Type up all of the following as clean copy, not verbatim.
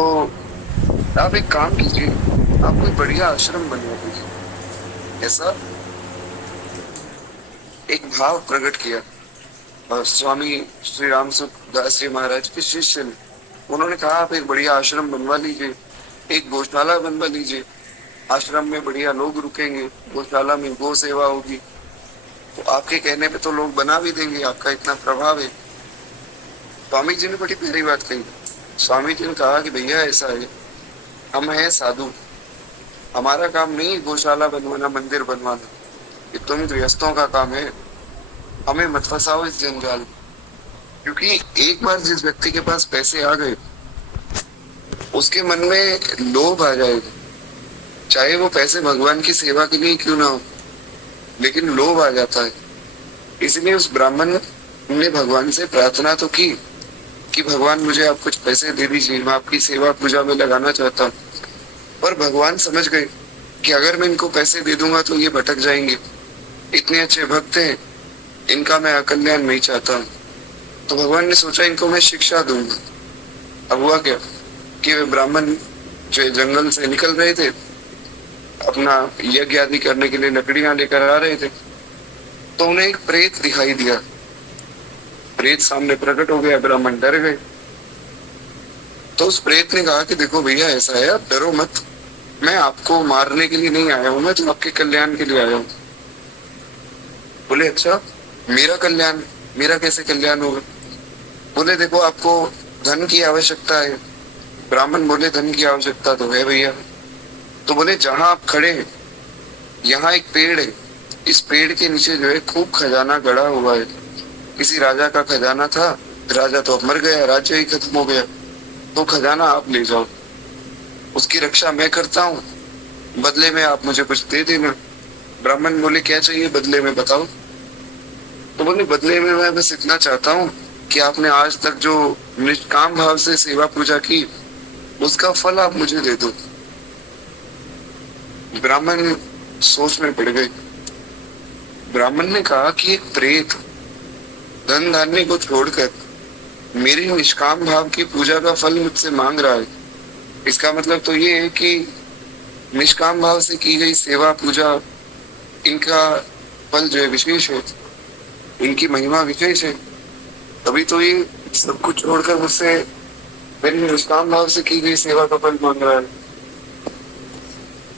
तो आप एक काम कीजिए, आप कोई बढ़िया आश्रम बनवा दीजिए। ऐसा एक भाव प्रकट किया और स्वामी श्री राम सुखदास जी महाराज के शिष्य ने, उन्होंने कहा आप एक बढ़िया आश्रम बनवा लीजिए, एक गौशाला बनवा लीजिए। आश्रम में बढ़िया लोग रुकेंगे, गौशाला में गौ सेवा होगी। तो आपके कहने पे तो लोग बना भी देंगे, आपका इतना प्रभाव है। स्वामी जी ने बड़ी प्यारी बात कही। स्वामी जी ने कहा कि भैया ऐसा है, हम हैं साधु, हमारा काम नहीं है गौशाला बनवाना, मंदिर बनवाना। ये तुम गृहस्थों का काम है। हमें मत फंसाओ इस जंजाल में। क्योंकि एक बार जिस व्यक्ति के पास पैसे आ गए, उसके मन में लोभ आ जाएगा। चाहे वो पैसे भगवान की सेवा के लिए क्यों ना हो, लेकिन लोभ आ जाता है। इसलिए उस ब्राह्मण ने भगवान से प्रार्थना तो की कि भगवान मुझे आप कुछ पैसे दे दीजिए, मैं आपकी सेवा पूजा में लगाना चाहता हूँ। पर भगवान समझ गए कि अगर मैं इनको पैसे दे दूंगा तो ये भटक जाएंगे। इतने अच्छे भक्त हैं, इनका मैं अकल्याण नहीं चाहता हूँ। तो भगवान ने सोचा इनको मैं शिक्षा दूंगा। अब हुआ क्या कि वे ब्राह्मण जो जंगल से निकल रहे थे, अपना यज्ञ आदि करने के लिए लकड़ियां लेकर आ रहे थे, तो उन्हें एक प्रेत दिखाई दिया। प्रेत सामने प्रकट हो गया, ब्राह्मण डर गए। तो उस प्रेत ने कहा कि देखो भैया ऐसा है, आप डरो मत, मैं आपको मारने के लिए नहीं आया हूँ, मैं तो आपके कल्याण के लिए आया हूँ। बोले अच्छा, मेरा कल्याण? मेरा कैसे कल्याण होगा? बोले देखो आपको धन की आवश्यकता है। ब्राह्मण बोले धन की आवश्यकता तो है भैया। तो बोले जहां आप खड़े हैं, यहाँ एक पेड़ है, इस पेड़ के नीचे जो है खूब खजाना गड़ा हुआ है। किसी राजा का खजाना था, राजा तो अब मर गया, राज्य ही खत्म हो गया। तो खजाना आप ले जाओ, उसकी रक्षा मैं करता हूँ, बदले में आप मुझे कुछ दे देना। ब्राह्मण बोले क्या चाहिए बदले में, बताओ। तो बोले बदले में मैं बस इतना चाहता हूँ कि आपने आज तक जो निष्काम भाव से सेवा पूजा की, उसका फल आप मुझे दे दो। ब्राह्मण सोच में पड़ गए। ब्राह्मण ने कहा कि एक प्रेत धन धान्य को छोड़कर मेरी निष्काम भाव की पूजा का फल मुझसे मांग रहा है। इसका मतलब तो ये है कि निष्काम भाव से की गई सेवा पूजा, इनका फल जो है विशेष है, इनकी महिमा विशेष है। तभी तो ये सब कुछ छोड़कर मुझसे मेरी निष्काम भाव से की गई सेवा का फल मांग रहा है।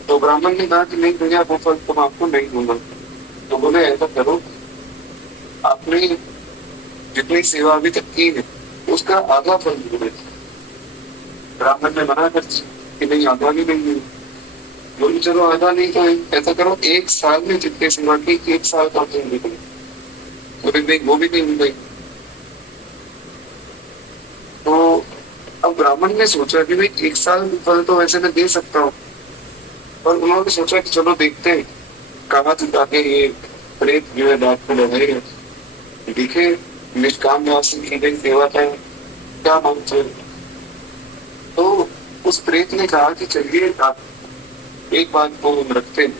तो ब्राह्मण ने कहा कि नहीं भैया, वो फल तुम आपको नहीं दूंगा। तो बोले ऐसा करो, आपने जितनी सेवा अभी तक की है उसका आधा फल दे दो। ब्राह्मण ने मना कर कि नहीं, आधा भी नहीं है। बोले चलो आधा नहीं तो ऐसा करो, एक साल में जितनी सेवा की, एक साल का फल दे दो। बोले नहीं, वो भी नहीं मिल। तो अब ब्राह्मण ने सोचा कि भाई एक साल फल तो वैसे मैं दे सकता हूँ, पर उन्होंने सोचा कि चलो देखते हैं कहाँ से जाके ये प्रेत जो है बात को बढ़ाएगा। देखे निष्काम भाव से की गई सेवा का क्या महत्व है। तो उस प्रेत ने कहा कि चलिए आप एक बात को रखते हैं,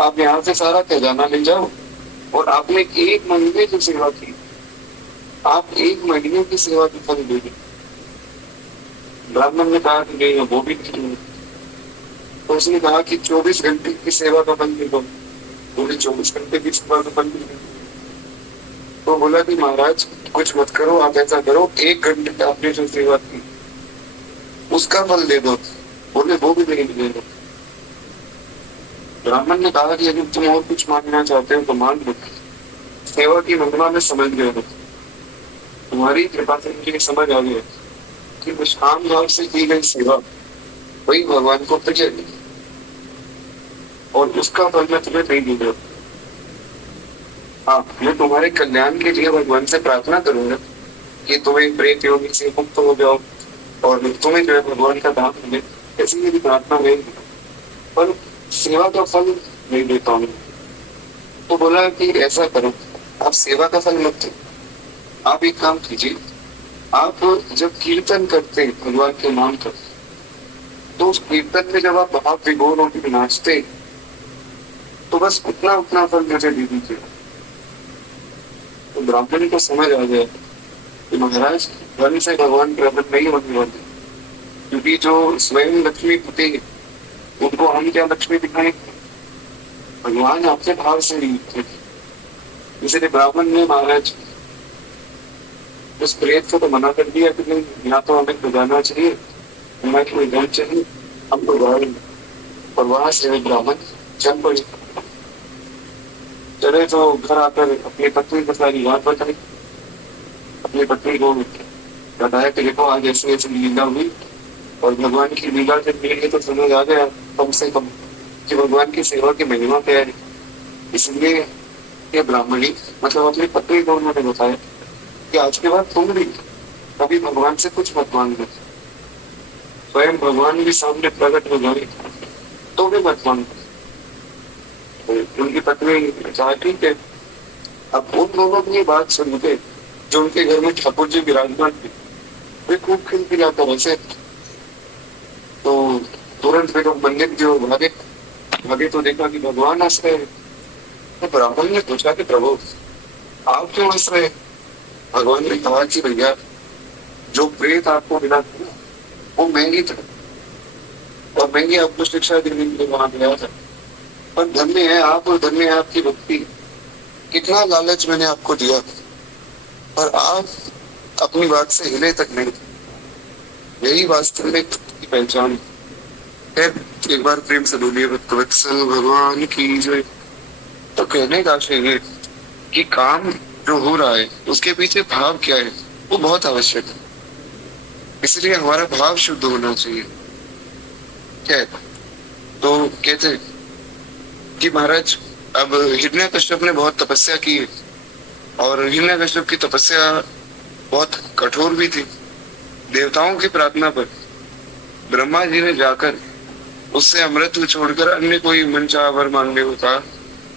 आप यहाँ से सारा खजाना ले जाओ और आपने एक महीने की सेवा की, आप एक महीने की सेवा की फल दे। ब्राह्मण ने कहा कि नहीं, वो भी नहीं। तो उसने कहा कि 24 घंटे की सेवा का फल दे दो। बोले 24 घंटे की सेवा का फल दे दो। तो बोला कि महाराज कुछ मत करो, आप ऐसा करो, 1 घंटे का आपने जो सेवा की उसका फल दे दो। बोले वो भी नहीं मिलेगा। ब्राह्मण ने कहा कि अगर तुम और कुछ मांगना चाहते हो तो मांग लो, सेवा की महिमा में समझ गए हो, तुम्हारी कृपा से मुझे समझ आ गया कि निष्काम भाव से की गई सेवा वही भगवान को प्रिय है, और उसका फल मैं तुम्हें नहीं दूंगा। हाँ, मैं तुम्हारे कल्याण के लिए भगवान से प्रार्थना करूंगा कि तुम्हें प्रेत योनि से मुक्त हो जाओ और तुम्हें जो है भगवान का दान मिले, ऐसी मेरी प्रार्थना है, पर सेवा का फल नहीं दे पाऊंगा। तो बोला कि ऐसा करो, आप सेवा का फल मत दो, आप एक काम कीजिए, आप जब कीर्तन करते भगवान के नाम का, तो उस कीर्तन में जब आप भाव विभोर होकर नाचते, तो बस उतना उतना फल मुझे दे दीजिए। तो ब्राह्मण को समझ आ गया कि महाराज धन से भगवान प्रकट नहीं होने वाले, क्योंकि जो स्वयं लक्ष्मी पति है, उनको हम क्या लक्ष्मी दिखाएं? भगवान आपके भाव से ही थे। इसलिए ब्राह्मण ने महाराज उस प्रेत को तो मना कर दिया कि नहीं, या तो हमें खुदाना चाहिए, हमें कोई धन चाहिए, हम तो गए। और वहां से वे ब्राह्मण चल पड़े। चले तो घर आकर अपनी पत्नी को सारी बात बताई। अपनी पत्नी को बताया कि देखो आज ऐसी ऐसी लीला हुई, और भगवान की लीला जब मिली तो समझ आ गया कम से कम कि भगवान की सेवा की महिमा क्या है। इसलिए ये ब्राह्मणी मतलब अपनी पत्नी को उन्होंने बताया कि आज के बाद तुम भी कभी भगवान से कुछ मत मांगना। स्वयं भगवान भी सामने प्रकट हो जाए तो भी मत मांगना। तो उनकी पत्नी कहा ठीक है। अब उन दोनों की ये बात सुन के जो उनके घर में ठाकुर जी विराजमान थे, वे खूब खिलखिलाकर हंसे। तो तुरंत वे लोग मंदिर की ओर भागे। भागे तो देखा कि भगवान हंस रहे हैं। तो ब्राह्मण ने पूछा कि प्रभु आप क्यों हंस रहे हैं? भगवान ने कहा कि भैया जो प्रेत आपको मिला था वो मैं ही था, और मैं ही आपको शिक्षा देने के लिए वहां गया था। पर धन्य है आप और धन्य है आपकी भक्ति। कितना लालच मैंने आपको दिया, पर आप अपनी बात से हिले तक नहीं। यही वास्तविक की पहचान है। एक बार प्रेम से बोलिए वत्सल भगवान की जय। तो कहने का आशय ये कि काम जो हो रहा है उसके पीछे भाव क्या है वो बहुत आवश्यक है। इसलिए हमारा भाव शुद्ध होना चाहिए। क्या है? तो कहते हैं कि महाराज अब हिरण्यकश्यप ने बहुत तपस्या की, और हिरण्यकश्यप की तपस्या बहुत कठोर भी थी। देवताओं की प्रार्थना पर ब्रह्मा जी ने जाकर उससे अमृत छोड़कर अन्य कोई मनचाहा वर मांगने को कहा।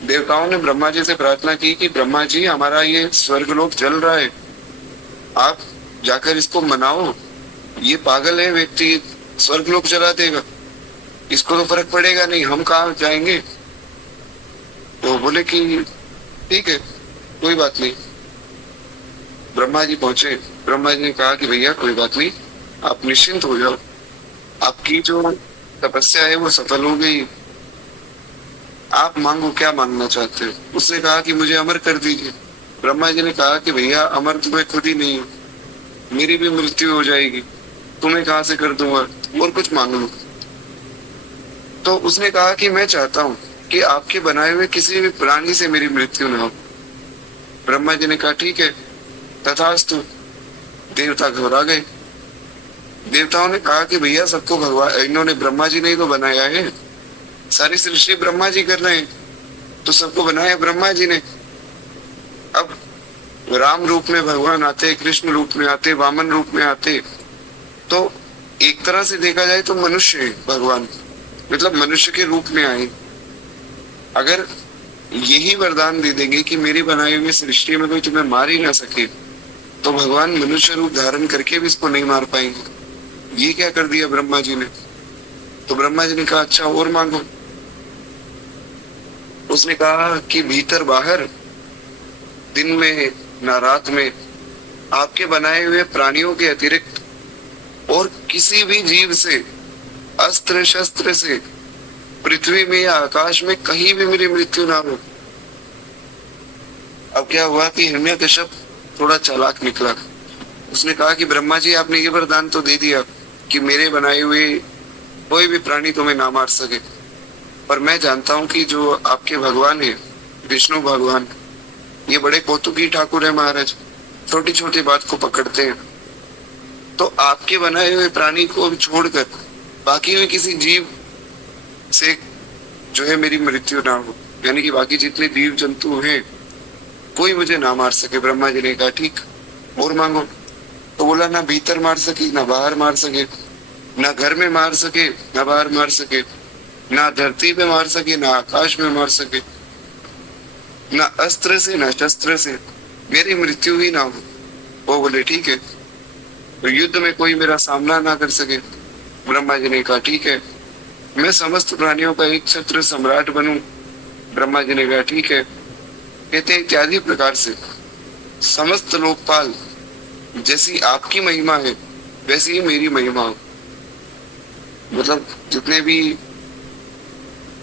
देवताओं ने ब्रह्मा जी से प्रार्थना की कि ब्रह्मा जी हमारा ये स्वर्गलोक जल रहा है, आप जाकर इसको मनाओ। ये पागल है व्यक्ति, स्वर्गलोक जला देगा, इसको तो फर्क पड़ेगा नहीं, हम कहाँ जाएंगे। तो बोले कि ठीक है कोई बात नहीं। ब्रह्मा जी पहुंचे। ब्रह्मा जी ने कहा कि भैया कोई बात नहीं, आप निश्चिंत हो जाओ, आपकी जो तपस्या है वो सफल हो गई। आप मांगो, क्या मांगना चाहते हो? उसने कहा कि मुझे अमर कर दीजिए। ब्रह्मा जी ने कहा कि भैया अमर तो मैं खुद ही नहीं हूँ, मेरी भी मृत्यु हो जाएगी, तुम्हें कहाँ से कर दूंगा, और कुछ मांग लो। तो उसने कहा कि मैं चाहता हूँ कि आपके बनाए हुए किसी भी प्राणी से मेरी मृत्यु न हो। ब्रह्मा जी ने कहा ठीक है तथास्तु। देवता घबरा गए। देवताओं ने कहा कि भैया सबको भगवान इन्होंने ब्रह्मा जी ने ही तो बनाया है, सारी सृष्टि ब्रह्मा जी कर रहे हैं, तो सबको बनाया ब्रह्मा जी ने। अब राम रूप में भगवान आते, कृष्ण रूप में आते, वामन रूप में आते, तो एक तरह से देखा जाए तो मनुष्य है भगवान, मतलब मनुष्य के रूप में आए। अगर यही वरदान दे देंगे कि मेरी बनाई हुई सृष्टि में कोई तुम्हें मार ही ना सके, तो भगवान मनुष्य रूप धारण करके भी इसको नहीं मार पाएंगे। ये क्या कर दिया ब्रह्मा जी ने? तो ब्रह्मा जी ने कहा अच्छा और मांगो। उसने कहा कि भीतर बाहर, दिन में ना रात में, आपके बनाए हुए प्राणियों के अतिरिक्त और किसी भी जीव से, अस्त्र शस्त्र से, पृथ्वी में या आकाश में कहीं भी मेरी मृत्यु ना हो। अब क्या हुआ कि हिरण्यकश्यप थोड़ा चालाक निकला। उसने कहा कि ब्रह्मा जी आपने ये वरदान तो दे दिया कि मेरे बनाए हुए कोई भी प्राणी तुम्हें ना मार सके, पर मैं जानता हूँ कि जो आपके भगवान है विष्णु भगवान, ये बड़े कौतुकी ठाकुर है महाराज, छोटी छोटी बात को पकड़ते हैं। तो आपके बनाए हुए प्राणी को छोड़कर बाकी में किसी जीव से जो है मेरी मृत्यु ना हो, यानी कि बाकी जितने जीव जंतु हैं कोई मुझे ना मार सके। ब्रह्मा जी ने कहा ठीक और मांगो। तो बोला ना भीतर मार सके, ना बाहर मार सके, ना घर में मार सके, ना बाहर मार सके, ना धरती पे मार सके, ना आकाश में मार सके, ना अस्त्र से ना शस्त्र से मेरी मृत्यु ही ना हो। वो बोले ठीक है, तो युद्ध में कोई मेरा सामना ना कर सके। ब्रह्मा जी ने कहा ठीक है, मैं समस्त प्राणियों का एक छत्र सम्राट बनूं। ब्रह्मा जी ने कहा ठीक है। कहते इत्यादि प्रकार से समस्त लोकपाल, जैसी आपकी महिमा है वैसी ही मेरी महिमा हो। मतलब जितने भी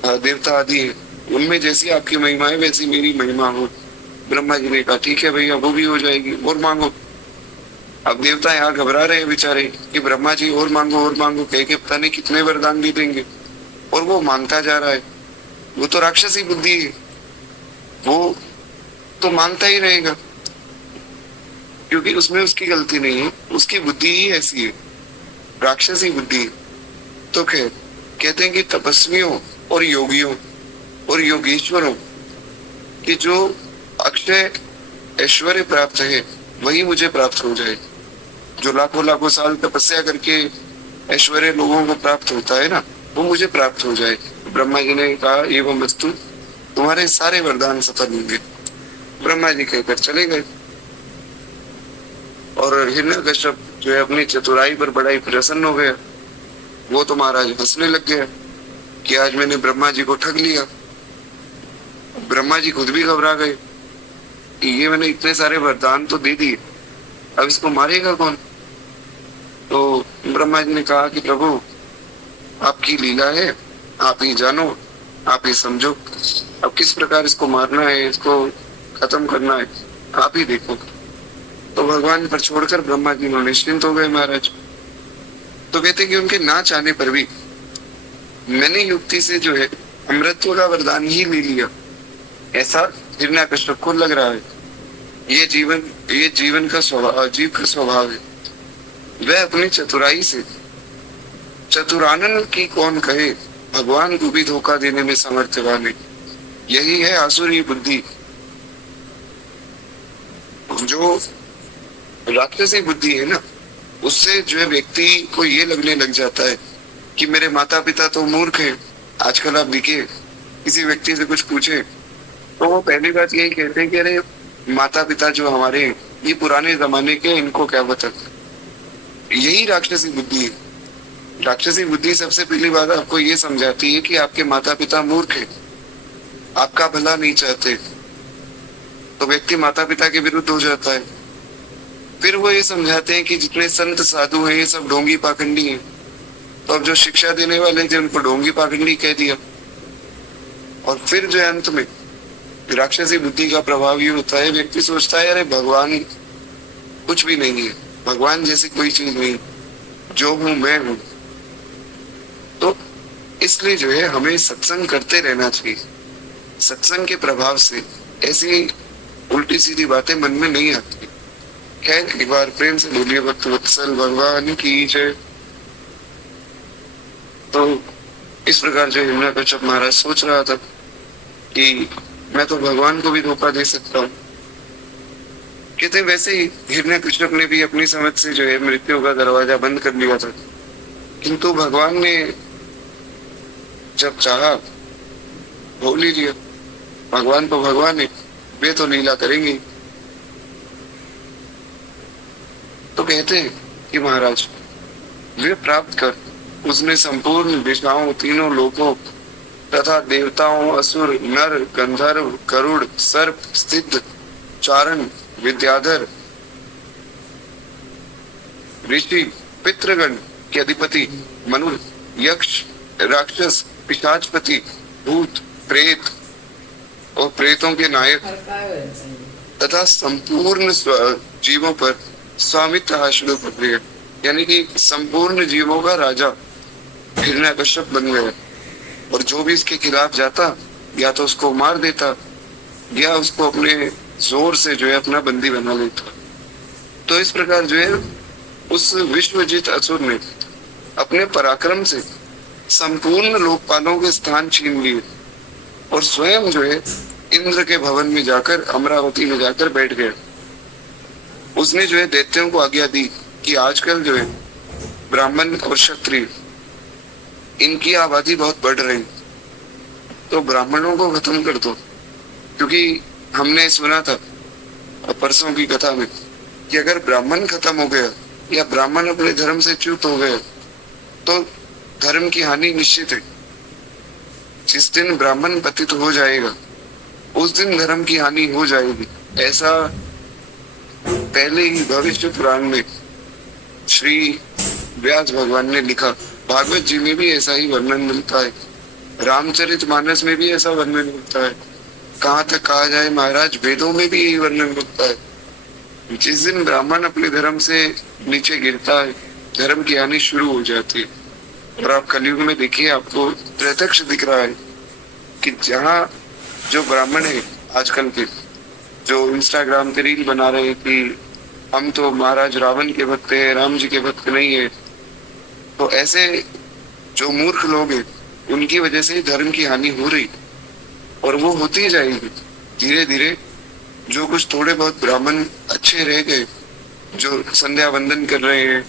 देवता आदि हैं, उनमें जैसी आपकी महिमा है वैसी मेरी महिमा हो। ब्रह्मा जी ने कहा ठीक है भैया, वो भी हो जाएगी, और मांगो। अब देवता यहाँ घबरा रहे हैं बेचारे कि ब्रह्मा जी और मांगो कह के पता नहीं कितने वरदान दे देंगे, और वो मांगता जा रहा है। वो तो राक्षसी बुद्धि है, वो तो मांगता ही रहेगा, क्योंकि उसमें उसकी गलती नहीं है, उसकी बुद्धि ही ऐसी है, राक्षसी बुद्धि है। तो कहते हैं कि तपस्वियों और योगियों और योगेश्वरों की जो अक्षय ऐश्वर्य प्राप्त है वही मुझे प्राप्त हो जाए। जो लाखों लाखों साल तपस्या करके ऐश्वर्य लोगों को प्राप्त होता है ना, वो मुझे प्राप्त हो जाए। ब्रह्मा जी ने कहा एवं वस्तु, तुम्हारे सारे वरदान सफल होंगे। ब्रह्मा जी कहकर चले गए, और हिरण्यकश्यप जो है अपनी चतुराई पर बड़ा ही प्रसन्न हो गया। वो तो महाराज हंसने लग गया कि आज मैंने ब्रह्मा जी को ठग लिया। ब्रह्मा जी खुद भी घबरा गए कि ये मैंने इतने सारे वरदान तो दे दिए, अब इसको मारेगा कौन। तो ब्रह्मा जी ने कहा कि प्रभु आपकी लीला है, आप ही जानो, आप ही समझो, अब किस प्रकार इसको मारना है, इसको खत्म करना है, आप ही देखो। तो भगवान पर छोड़कर ब्रह्मा जी निश्चिंत हो गए महाराज। तो कहते कि उनके ना चाहने पर भी मैंने युक्ति से जो है अमृतत्व का वरदान ही ले लिया, ऐसा हिरण्यकश्यप को लग रहा है। ये जीवन का स्वभाव, जीव का स्वभाव है। वह अपनी चतुराई से, चतुरानन की कौन कहे, भगवान को भी धोखा देने में समर्थवान है। यही है आसुरी बुद्धि। जो राक्षसी बुद्धि है ना, उससे जो है व्यक्ति को ये लगने लग जाता है कि मेरे माता पिता तो मूर्ख हैं। आजकल आप देखिए, किसी व्यक्ति से कुछ पूछे तो वो पहली बात यही कहते हैं कि अरे माता पिता जो हमारे ये पुराने जमाने के, इनको क्या पता। यही राक्षसी बुद्धि है। राक्षसी बुद्धि सबसे पहली बात आपको ये समझाती है कि आपके माता पिता मूर्ख हैं, आपका भला नहीं चाहते, तो व्यक्ति माता पिता के विरुद्ध हो जाता है। फिर वो ये समझाते हैं कि जितने संत साधु हैं ये सब ढोंगी पाखंडी हैं, तो अब जो शिक्षा देने वाले थे उनको ढोंगी पाखंडी कह दिया। और फिर जो अंत में राक्षसी बुद्धि का प्रभाव ये होता है, व्यक्ति सोचता है अरे भगवान कुछ भी नहीं है, भगवान जैसी कोई चीज नहीं, जो हूं मैं हूं। तो इसलिए जो है हमें सत्संग करते रहना चाहिए। सत्संग के प्रभाव से ऐसी उल्टी सीधी बातें मन में नहीं आती। खैर, एक बार प्रेम से बोलिए भक्त वत्सल भगवान की जय। तो इस प्रकार जो हिरण्यकश्यप महाराज सोच रहा था कि मैं तो भगवान को भी धोखा दे सकता हूँ। कहते वैसे ही हिरण्यकश्यप ने भी अपनी समझ से जो है मृत्यु का दरवाजा बंद कर लिया था, किंतु भगवान ने जब चाहा भूल ही लिया। भगवान तो भगवान है, वे तो लीला करेंगे। तो कहते हैं कि महाराज वे प्राप्त कर उसने संपूर्ण दिशाओं, तीनों लोकों तथा देवताओं, असुर, नर, गंधर्व, गरुड़, सर्प, सिद्ध, चारण, विद्याधर, ऋषि, पितृगण के अधिपति, मनु, यक्ष, राक्षस, पिशाचपति, भूत, प्रेत और प्रेतों के नायक तथा संपूर्ण जीवों पर स्वामित्व हासिल कर लिया। यानी कि संपूर्ण जीवों का राजा हिरण्यकश्यप बन गया, और जो भी इसके खिलाफ जाता या तो उसको मार देता या उसको अपने जोर से जो है अपना बंदी बना लेता। तो इस प्रकार जो है उस विश्वजीत असुर ने अपने पराक्रम से संपूर्ण लोकपालों के स्थान छीन लिए, और स्वयं जो है इंद्र के भवन में जाकर, अमरावती में जाकर बैठ गया। उसने जो है दैत्यों को आज्ञा दी कि आजकल जो है ब्राह्मण और क्षत्रिय, इनकी आबादी बहुत बढ़ रही, तो ब्राह्मणों को खत्म कर दो। क्योंकि हमने सुना था परसों की कथा में कि अगर ब्राह्मण खत्म हो गया या ब्राह्मण अपने धर्म से च्युत हो गए तो धर्म की हानि निश्चित है। जिस दिन ब्राह्मण पतित हो जाएगा उस दिन धर्म की हानि हो जाएगी। ऐसा पहले ही भविष्य पुराण में श्री व्यास भगवान ने लिखा। भागवत जी में भी ऐसा ही वर्णन मिलता है, रामचरितमानस में भी ऐसा वर्णन मिलता है। कहाँ तक कहा जाए महाराज, वेदों में भी यही वर्णन मिलता है। जिस दिन ब्राह्मण अपने धर्म से नीचे गिरता है, धर्म की हानि शुरू हो जाती है। और आप कलयुग में देखिए, आपको प्रत्यक्ष दिख रहा है कि जहाँ जो ब्राह्मण है आजकल के, जो इंस्टाग्राम पे रील बना रहे हैं कि हम तो महाराज रावण के भक्त हैं, राम जी के भक्त नहीं है, तो ऐसे जो मूर्ख लोग हैं उनकी वजह से धर्म की हानि हो रही, और वो होती जाएगी धीरे धीरे। जो कुछ थोड़े बहुत ब्राह्मण अच्छे रह गए, जो संध्या वंदन कर रहे हैं,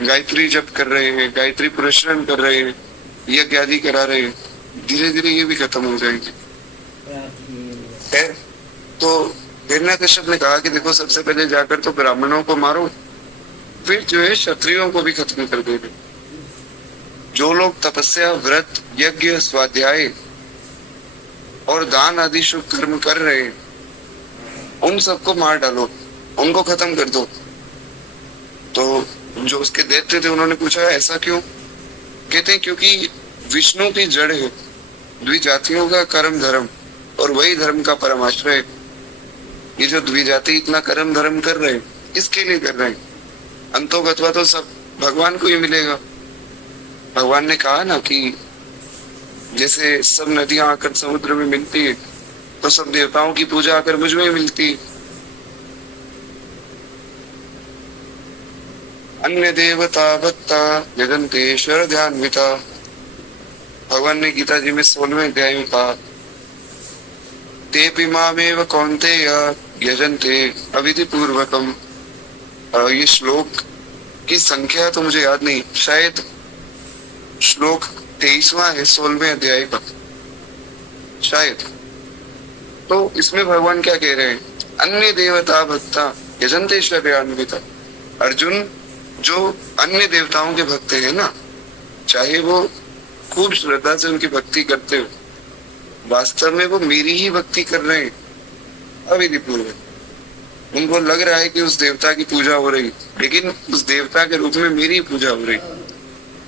गायत्री जप कर रहे हैं, गायत्री पुरस्रण कर रहे हैं, यज्ञ आदि करा रहे हैं, धीरे धीरे ये भी खत्म हो जाएंगे। है तो हिरण्यकश्यप ने कहा कि देखो, सबसे पहले जाकर तो ब्राह्मणों को मारो, फिर जो है क्षत्रियों को भी खत्म कर देंगे। जो लोग तपस्या, व्रत, यज्ञ, स्वाध्याय और दान आदि शुभ कर्म कर रहे हैं, उन सबको मार डालो, उनको खत्म कर दो। तो जो उसके दैत्य थे उन्होंने पूछा ऐसा क्यों? कहते हैं क्योंकि विष्णु की जड़ है द्विजातियों का कर्म धर्म, और वही धर्म का परमाश्रय है। ये जो द्विजाति इतना कर्म धर्म कर रहे हैं, इसके लिए कर रहे हैं, अंतोगत्वा तो सब भगवान को ही मिलेगा। भगवान ने कहा ना कि जैसे सब नदियां आकर समुद्र में मिलती है, तो सब देवताओं की पूजा आकर मुझ में मिलती है। अन्य देवता भक्ता यजन्ते श्रद्धान्विता, भगवान ने गीता जी में 16वें अध्याय में कहा, तेपि मामेव कौन्तेय यजन्ते अविधि पूर्वकम। ये श्लोक की संख्या तो मुझे याद नहीं, शायद श्लोक 23वां है 16वें अध्याय का शायद। तो इसमें भगवान क्या कह रहे हैं? अन्य देवता भक्ता यजन्ते श्रद्धयान्विता। अर्जुन, जो अन्य देवताओं के भक्त हैं ना, चाहे वो खूब श्रद्धा से उनकी भक्ति करते हो, वास्तव में वो मेरी ही भक्ति कर रहे हैं अविधि पूर्वक। उनको लग रहा है कि उस देवता की पूजा हो रही, लेकिन उस देवता के रूप में मेरी पूजा हो रही।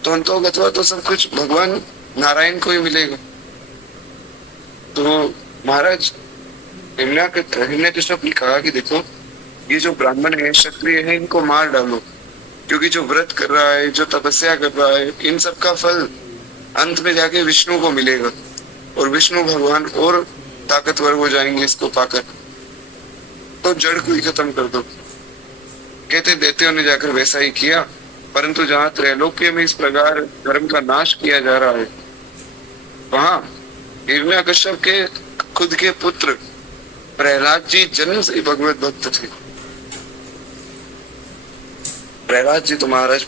तो अंतोगत्वा तो सब कुछ भगवान नारायण को ही मिलेगा। तो महाराज हिरण्यकश्यप ने कहा कि देखो, ये जो ब्राह्मण है, क्षत्रिय है, इनको मार डालो, क्योंकि जो व्रत कर रहा है, जो तपस्या कर रहा है, इन सब का फल अंत में जाके विष्णु को मिलेगा, और विष्णु भगवान और ताकतवर हो जाएंगे इसको पाकर। तो जड़ को ही खत्म कर दो। कहते दैत्यों ने जाकर वैसा ही किया, परंतु जहाँ त्रैलोक्य में इस प्रकार धर्म का नाश किया जा रहा है, वहां हिरण्यकश्यप के खुद के पुत्र प्रहलाद जी जन्म से भगवत भक्त थे। प्रहलाद जी तो महाराज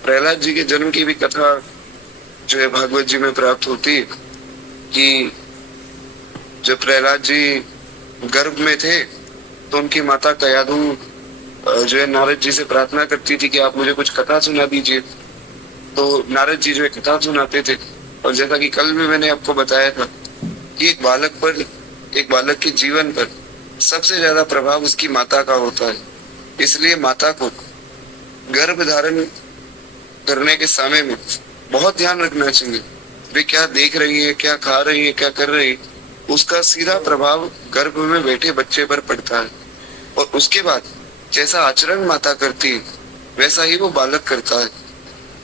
प्रहलाद जी के जन्म की भी कथा जो है भागवत जी में प्राप्त होती है कि जब प्रहलाद जी गर्भ में थे, तो उनकी माता कयाधु जो है नारद जी से प्रार्थना करती थी कि आप मुझे कुछ कथा सुना दीजिए। तो नारद जी जो है कथा सुनाते थे, और जैसा कि कल भी मैंने आपको बताया था कि एक बालक के जीवन पर सबसे ज्यादा प्रभाव उसकी माता का होता है। इसलिए माता को गर्भ धारण करने के समय में बहुत ध्यान रखना चाहिए। वे क्या देख रही है, क्या खा रही है, क्या कर रही है, उसका सीधा प्रभाव गर्भ में बैठे बच्चे पर पड़ता है। और उसके बाद जैसा आचरण माता करती है, वैसा ही वो बालक करता है।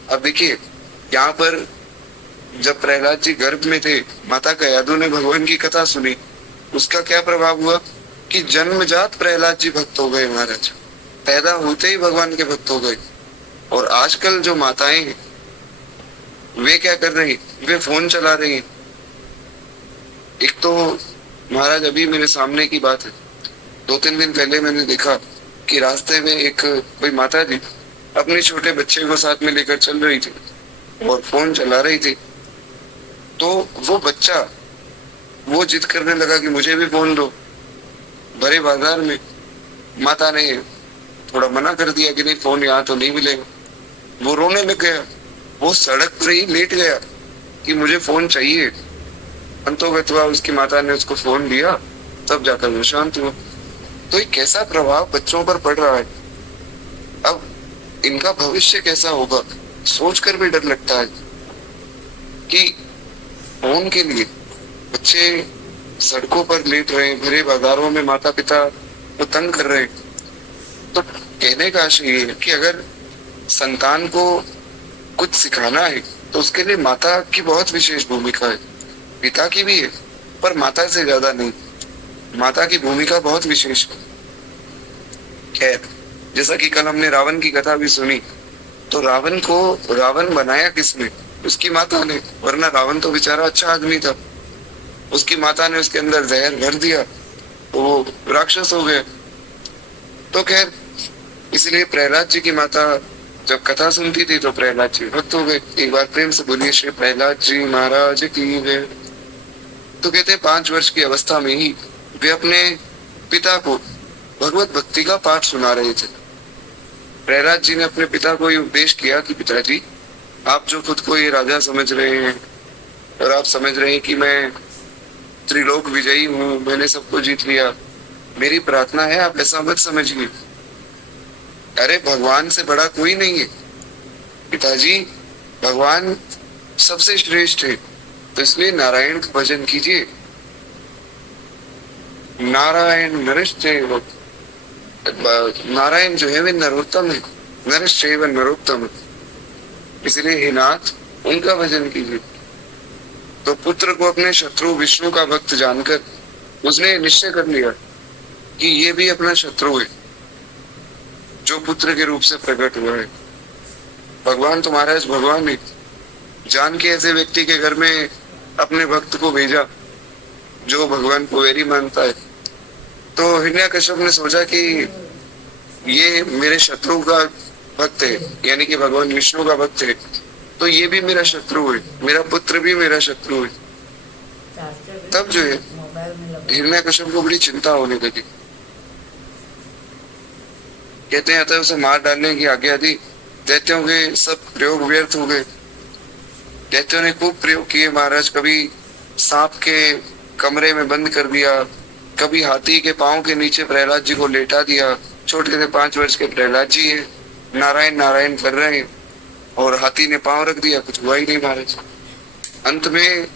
अब देखिए, यहाँ पर जब प्रहलाद जी गर्भ में थे, माता कयाधु ने भगवान की कथा सुनी, उसका क्या प्रभाव हुआ कि जन्मजात प्रहलाद जी भक्त हो गए महाराज, पैदा होते ही भगवान के भक्त हो गए। और आजकल जो माताएं हैं, वे क्या कर रही, वे फोन चला रही हैं। एक तो महाराज अभी मेरे सामने की बात है, 2-3 दिन पहले मैंने देखा कि रास्ते में एक कोई माता जी अपने छोटे बच्चे को साथ में लेकर चल रही थी और फोन चला रही थी। तो वो बच्चा वो जिद करने लगा कि मुझे भी फोन दो। भरे बाजार में माता ने थोड़ा मना कर दिया कि नहीं, फोन यहाँ तो नहीं मिलेगा। वो रोने लग गया, वो सड़क पर ही लेट गया कि मुझे फोन चाहिए। अंतोगत्वा उसकी माता ने उसको फोन दिया, तब जाकर वो शांत हुआ। तो ये कैसा प्रभाव बच्चों पर पड़ रहा है। अब इनका भविष्य कैसा होगा, सोचकर भी डर लगता है कि फोन के लिए बच्चे सड़कों पर लेट रहे हैं, भरे बाजारों में माता पिता को तंग कर रहे हैं। तो कहने का आशय ये है कि अगर संतान को कुछ सिखाना है तो उसके लिए माता की बहुत विशेष भूमिका है, पिता की भी है, पर माता से ज्यादा नहीं। माता की भूमिका बहुत विशेष है। खैर, जैसा कि कल हमने रावण की कथा भी सुनी, तो रावण को रावण बनाया किसने? उसकी माता ने, वरना रावण तो बेचारा अच्छा आदमी था। उसकी माता ने उसके अंदर जहर भर दिया तो वो राक्षस हो गया। तो खैर, इसलिए प्रहलाद जी की माता जब कथा सुनती थी तो प्रहलाद जी भक्त हो गए। एक बार प्रेम से बोलिए श्री प्रहलाद जी महाराज की जय। तो कहते हैं 5 वर्ष की अवस्था में ही वे अपने पिता को भगवत भक्ति का पाठ सुना रहे थे। प्रहलाद जी ने अपने पिता को ये उपदेश किया कि पिताजी, आप जो खुद को ये राजा समझ रहे हैं और आप समझ रहे हैं कि मैं त्रिलोक विजयी हूँ, मैंने सबको जीत लिया, मेरी प्रार्थना है आप ऐसा मत समझिए। अरे भगवान से बड़ा कोई नहीं है पिताजी, भगवान सबसे श्रेष्ठ है। तो इसलिए नारायण का भजन कीजिए। नारायण नरश्चैव, नारायण जो है वे नरोत्तम है, नरश्चैव नरोत्तम। इसलिए हे नाथ, उनका भजन कीजिए। तो पुत्र को अपने शत्रु विष्णु का भक्त जानकर उसने निश्चय कर लिया कि ये भी अपना शत्रु है जो पुत्र के रूप से प्रकट हुआ है। भगवान तो महाराज भगवान है, जान के ऐसे व्यक्ति के घर में अपने भक्त को भेजा जो भगवान को वैरी मानता है। तो हिरण्यकश्यप ने सोचा कि ये मेरे शत्रु का भक्त है, यानी कि भगवान विष्णु का भक्त है, तो ये भी मेरा शत्रु है, मेरा पुत्र भी मेरा शत्रु है। तब जो है हिरण्यकश्यप को बड़ी चिंता होने लगी। कहते हैं अतः उसे मार डालने की आज्ञा दी। दैत्यों के सब प्रयोग व्यर्थ हो गए। दैत्यों ने खूब प्रयोग किए महाराज, कभी सांप के कमरे में बंद कर दिया, कभी हाथी के पांव के नीचे प्रहलाद जी को लेटा दिया। छोटे से 5 वर्ष के प्रहलाद जी है, नारायण नारायण कर रहे हैं और हाथी ने पांव रख दिया, कुछ हुआ ही नहीं महाराज। अंत में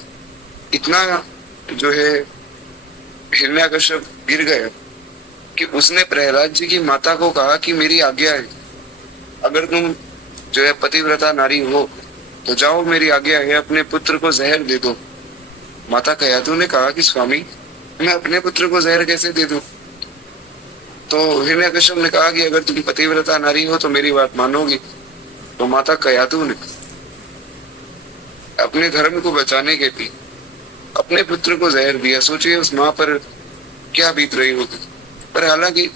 इतना जो है हिरण्यकश्यप गिर गया कि उसने प्रहलाद जी की माता को कहा कि मेरी आज्ञा है, अगर तुम जो है पतिव्रता नारी हो तो जाओ, मेरी आज्ञा है, अपने पुत्र को जहर दे दो। माता कयातु ने कहा कि स्वामी, मैं अपने पुत्र को जहर कैसे दे दूं? तो हिरण्यकश्यप ने कहा कि अगर तुम पतिव्रता नारी हो तो मेरी बात मानोगी। तो माता कयातु ने अपने धर्म को बचाने के लिए अपने पुत्र को जहर दिया। सोचिए उस माँ पर क्या बीत रही होगी। पर हालांकि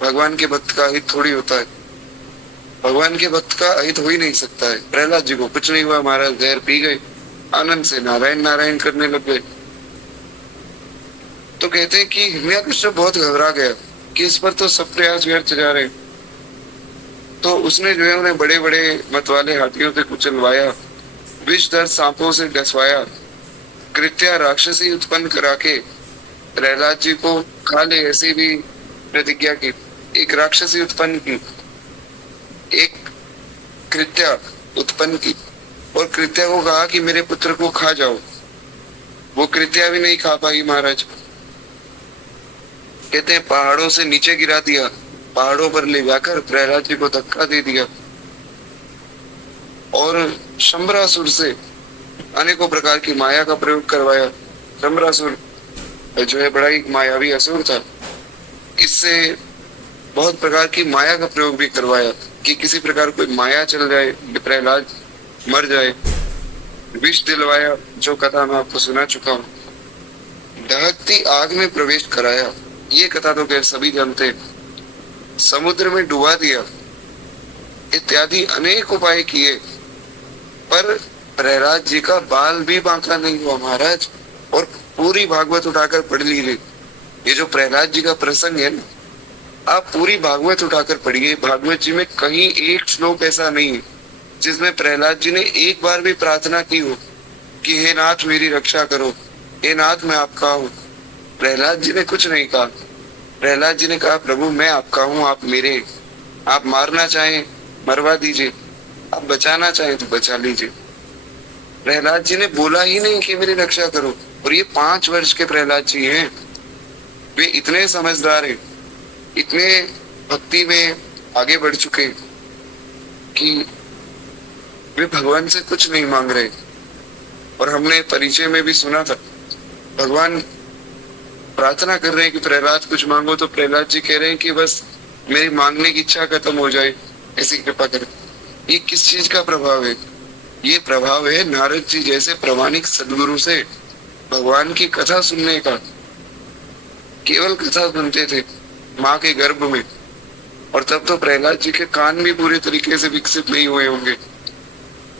भगवान के भक्त का हित थोड़ी होता है, भगवान के भक्त का अहित हो ही नहीं सकता है। प्रहलाद जी को कुछ नहीं हुआ महाराज, जहर पी गए, आनंद से नारायण नारायण करने लग गए। तो कहते हैं कि हिरण्यकश्यप बहुत घबरा गया कि इस पर तो सब प्रयास व्यर्थ जा रहे। तो उसने जो है उन्हें बड़े बड़े मत वाले हाथियों से कुचलवाया, विषधर सांपों से डसवाया, कृत्या राक्षसी उत्पन्न करा के प्रहलाद जी को खा ले ऐसी भी प्रतिज्ञा की। एक राक्षसी उत्पन्न की, एक कृत्या उत्पन्न की और कृत्या को कहा कि मेरे पुत्र को खा जाओ। वो कृत्या भी नहीं खा पाई महाराज। कहते हैं पहाड़ों से नीचे गिरा दिया, पहाड़ों पर ले जाकर प्रहलाद जी को धक्का दे दिया और शंबरासुर से अनेकों प्रकार की माया का प्रयोग करवाया। शंबरासुर जो है बड़ा ही मायावी असुर था, इससे बहुत प्रकार की माया का प्रयोग भी करवाया कि किसी प्रकार कोई माया चल जाए, प्रहलाद मर जाए। विष दिलवाया, जो कथा मैं आपको सुना चुका हूँ। दहकती आग में प्रवेश कराया, ये कथा तो खैर सभी जानते हैं। समुद्र में डुबा दिया, इत्यादि अनेक उपाय किए, पर प्रहलाद जी का बाल भी बांका नहीं हुआ महाराज। और पूरी भागवत उठाकर पढ़ लीजिए, ये जो प्रहलाद जी का प्रसंग है ना, आप पूरी भागवत उठाकर पढ़िए। भागवत जी में कहीं एक श्लोक ऐसा नहीं है जिसमें प्रहलाद जी ने एक बार भी प्रार्थना की हो कि हे नाथ मेरी रक्षा करो, हे नाथ मैं आपका हूँ। प्रहलाद जी ने कुछ नहीं कहा। प्रहलाद जी ने कहा प्रभु मैं आपका हूँ, आप मेरे, आप मारना चाहें मरवा दीजिए, आप बचाना चाहें तो बचा लीजिए। प्रहलाद जी ने बोला ही नहीं कि मेरी रक्षा करो। और ये 5 वर्ष के प्रहलाद जी हैं। वे इतने समझदार हैं, इतने भक्ति में आगे बढ़ चुके कि वे भगवान से कुछ नहीं मांग रहे। और हमने परिचय में भी सुना था, भगवान प्रार्थना कर रहे हैं कि प्रहलाद कुछ मांगो, तो प्रहलाद जी कह रहे हैं कि बस मेरी मांगने की इच्छा खत्म हो जाए, ऐसी कृपा करें। ये किस चीज का प्रभाव है? ये प्रभाव है नारद जी जैसे प्रामाणिक सदगुरु से भगवान की कथा सुनने का। केवल कथा सुनते थे माँ के गर्भ में, और तब तो प्रहलाद जी के कान भी पूरे तरीके से विकसित नहीं हुए होंगे।